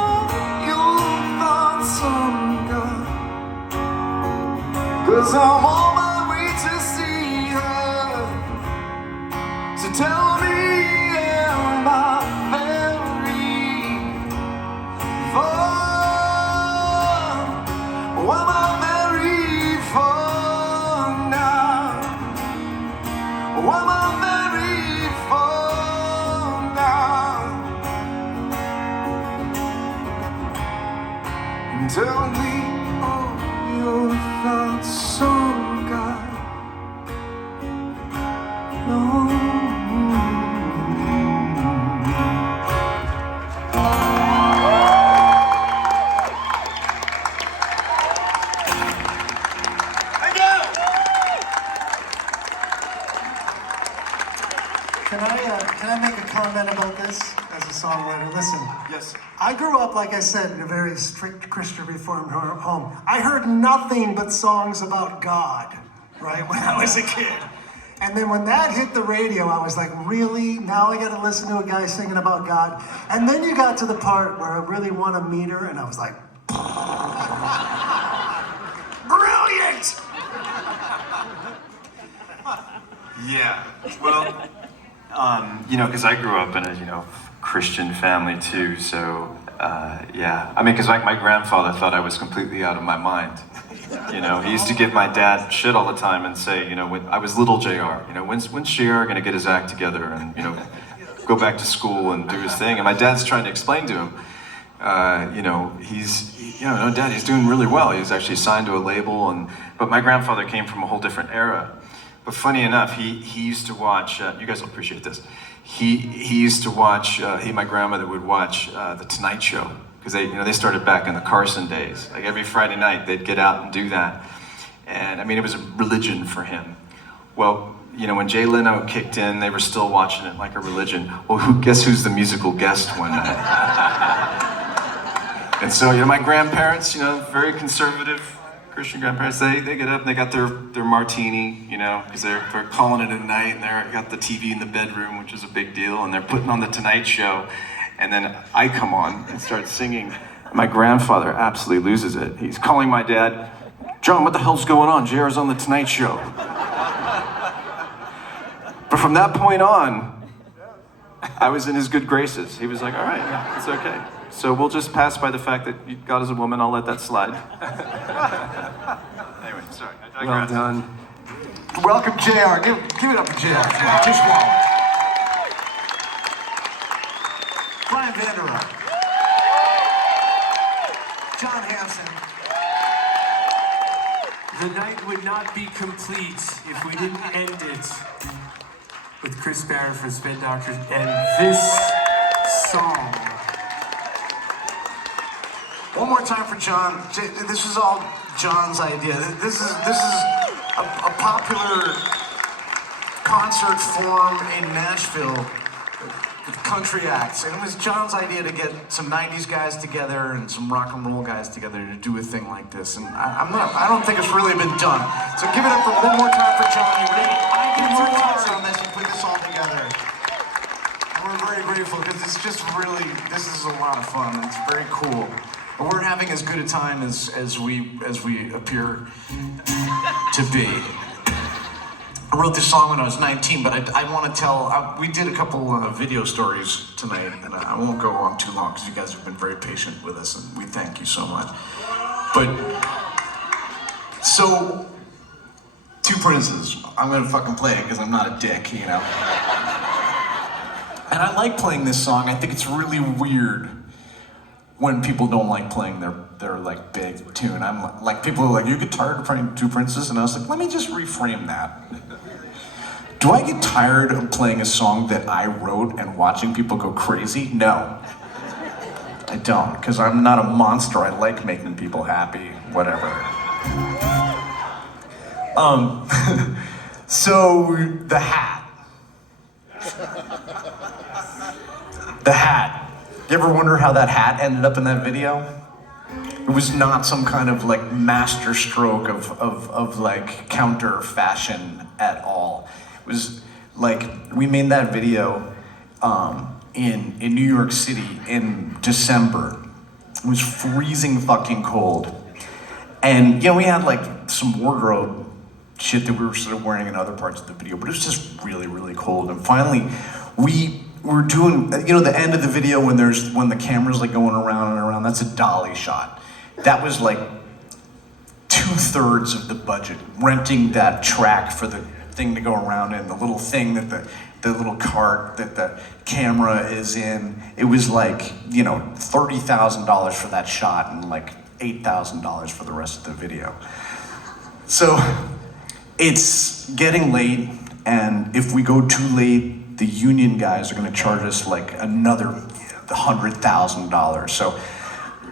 all your thoughts on God, 'cause I'm on my way to see her. So tell me, am I very far? Or am I very far now? Or am I very far now? And tell me all your thoughts on God. Oh. Can I make a comment about this as a songwriter? Listen. Yes. I grew up, like I said, in a very strict Christian Reformed home. I heard nothing but songs about God, right, when I was a kid. And then when that hit the radio, I was like, really? Now I gotta listen to a guy singing about God? And then you got to the part where I really want to meet her, and I was like, brilliant! Yeah, well, you know, because I grew up in a, Christian family too, so, yeah. I mean, because like my grandfather thought I was completely out of my mind. He used to give my dad shit all the time and say, when I was little JR, when's JR gonna get his act together and, go back to school and do his thing? And my dad's trying to explain to him, no, Dad, he's doing really well. He was actually signed to a label, but my grandfather came from a whole different era. But funny enough, he used to watch, you guys will appreciate this, he used to watch, he and my grandmother would watch The Tonight Show, because they started back in the Carson days. Like every Friday night, they'd get out and do that. And I mean, it was a religion for him. Well, when Jay Leno kicked in, they were still watching it like a religion. Well, guess who's the musical guest one night? And so, my grandparents, very conservative Christian grandparents, they get up and they got their martini, you know, because they're calling it a night, and they got the TV in the bedroom, which is a big deal, and they're putting on the Tonight Show, and then I come on and start singing. My grandfather absolutely loses it. He's calling my dad, John, what the hell's going on? JR's on the Tonight Show. But from that point on, I was in his good graces. He was like, all right, it's okay. So we'll just pass by the fact that God is a woman. I'll let that slide. Anyway, sorry. I Well digress. done. Welcome, JR. Give it up for JR. Dishwalla. Brian Vander. John Hampson. The night would not be complete if we didn't end it with Chris Barron from Spin Doctors and this song. One more time for John. This is all John's idea. This is a popular concert form in Nashville with country acts, and it was John's idea to get some '90s guys together and some rock and roll guys together to do a thing like this. And I don't think it's really been done. So give it up for one more time for John. He really worked hard on this and put this all together. And we're very grateful because it's just really, this is a lot of fun. It's very cool. But we're having as good a time as we appear to be. I wrote this song when I was 19, but I want to tell, we did a couple video stories tonight, and I won't go on too long because you guys have been very patient with us, and we thank you so much. But, so, Two Princes, I'm going to fucking play it because I'm not a dick, you know? And I like playing this song. I think it's really weird when people don't like playing their like big tune. I'm like, people are like, you get tired of playing Two Princes? And I was like, let me just reframe that. Do I get tired of playing a song that I wrote and watching people go crazy? No, I don't, because I'm not a monster. I like making people happy, whatever. So the hat. The hat. You ever wonder how that hat ended up in that video? It was not some kind of like master stroke of like counter fashion at all. It was like, we made that video in New York City in December. It was freezing fucking cold. And you know, we had like some wardrobe shit that we were sort of wearing in other parts of the video, but it was just really, really cold. And finally, we're doing, you know, the end of the video when the camera's like going around and around, that's a dolly shot. That was like 2/3 of the budget, renting that track for the thing to go around in, the little thing that the little cart that the camera is in. It was like, you know, $30,000 for that shot and like $8,000 for the rest of the video. So it's getting late, and if we go too late, the union guys are gonna charge us like another $100,000. So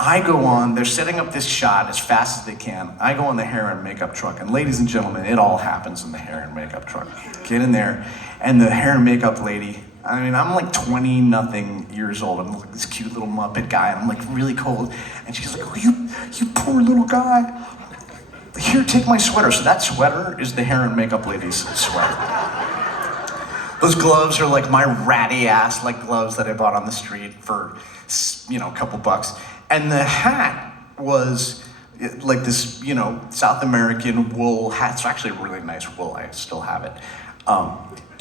I go on, they're setting up this shot as fast as they can. I go on the hair and makeup truck, and ladies and gentlemen, it all happens in the hair and makeup truck. Get in there, and the hair and makeup lady, I mean, I'm like 20-nothing years old. I'm like this cute little Muppet guy, and I'm like really cold. And she's like, oh, you poor little guy. Here, take my sweater. So that sweater is the hair and makeup lady's sweater. Those gloves are like my ratty ass like gloves that I bought on the street for, you know, a couple bucks. And the hat was like this, you know, South American wool hat. It's actually a really nice wool. I still have it.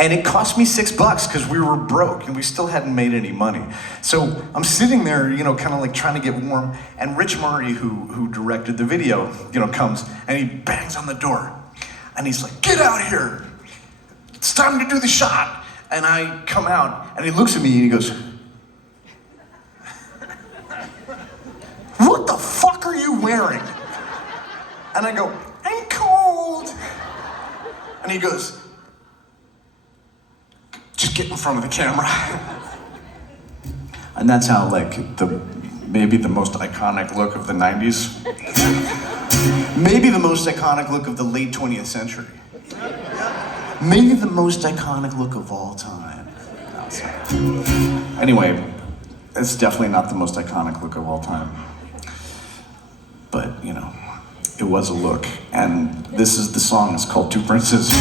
And it cost me $6 because we were broke and we still hadn't made any money. So I'm sitting there, you know, kind of like trying to get warm. And Rich Murray, who directed the video, you know, comes and he bangs on the door. And he's like, get out here. It's time to do the shot. And I come out and he looks at me and he goes, what the fuck are you wearing? And I go, I'm cold. And he goes, just get in front of the camera. And that's how like maybe the most iconic look of the 90s. Maybe the most iconic look of the late 20th century. Maybe the most iconic look of all time. Anyway, it's definitely not the most iconic look of all time. But, you know, it was a look. And this is the song, it's called Two Princes.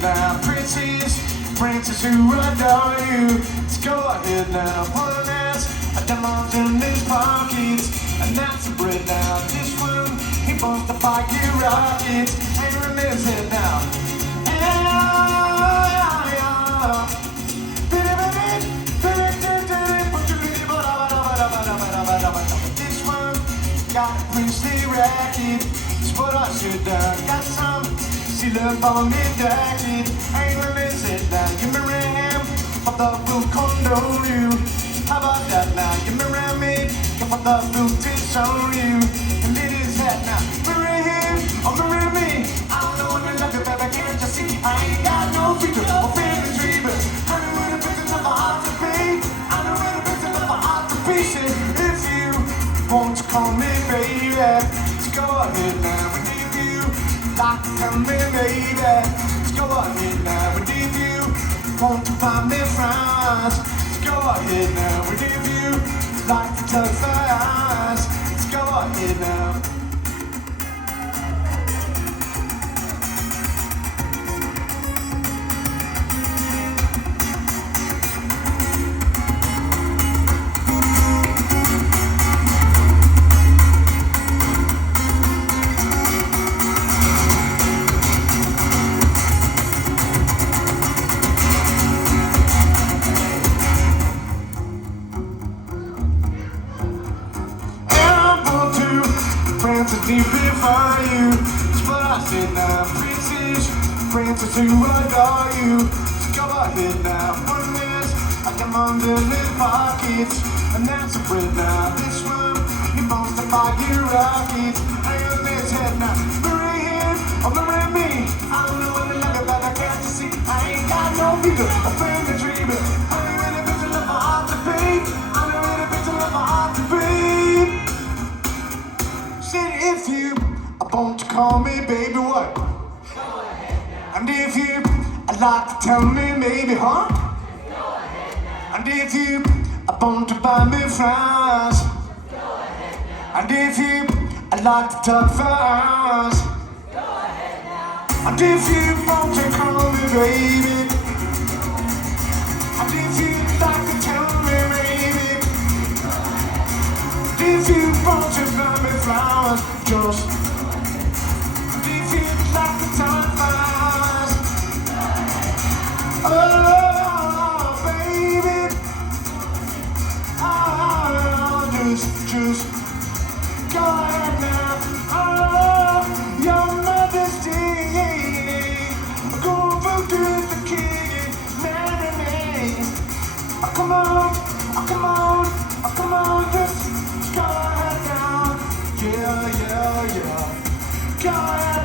Now, princess who adore you. Let's go ahead now, put an ass, a diamond in his pockets, and that's a bread now. This one, he wants to fight you rockets, and in his head now. This one, got a princely racket, let's put our shit down, got some. She love on me jacket, ain't really sit down. Give me ram, I thought we'll condone you. How about that now? Give me ram it, if I thought we'll dish on you. And it is that now. Marry him, or marry me. I don't know what you're looking for, but can't you see? I ain't got no feature or family tree, but I know where the pictures of my heart to be. I know where the pictures of my heart to be. If you want to call me baby, let's go ahead now. Like to come in, baby. Let's go ahead now. But if you want to find me friends, let's go ahead now. But if you like to touch my eyes, let's go ahead now. Deep before you, it's what I said now. Princess who adore you. So go ahead now, one this, I come under his pockets, and that's a bread now. This one, he wants to buy you rockets, hang on his head now. Marry him, or marry me. I don't know what to look about, I can't see. I ain't got no figure, a family tree, but I know where the bitch of my heart to be. I know where the bitch of my heart to be. If you want to call me baby, what? Go ahead now. And if you like to tell me maybe, huh? Go ahead now. And if you want to buy me flowers, go ahead now. And if you like to talk for hours, go ahead now. And if you want to call me baby, and if you like to tell me maybe, if you want to buy me flowers, just if you like the time flies. Oh, baby. Oh, just go ahead now. Oh, your majesty. Go forgive the king and marry me. Oh, come on, oh, come on, oh, come on, just go ahead now. Yeah. Go ahead.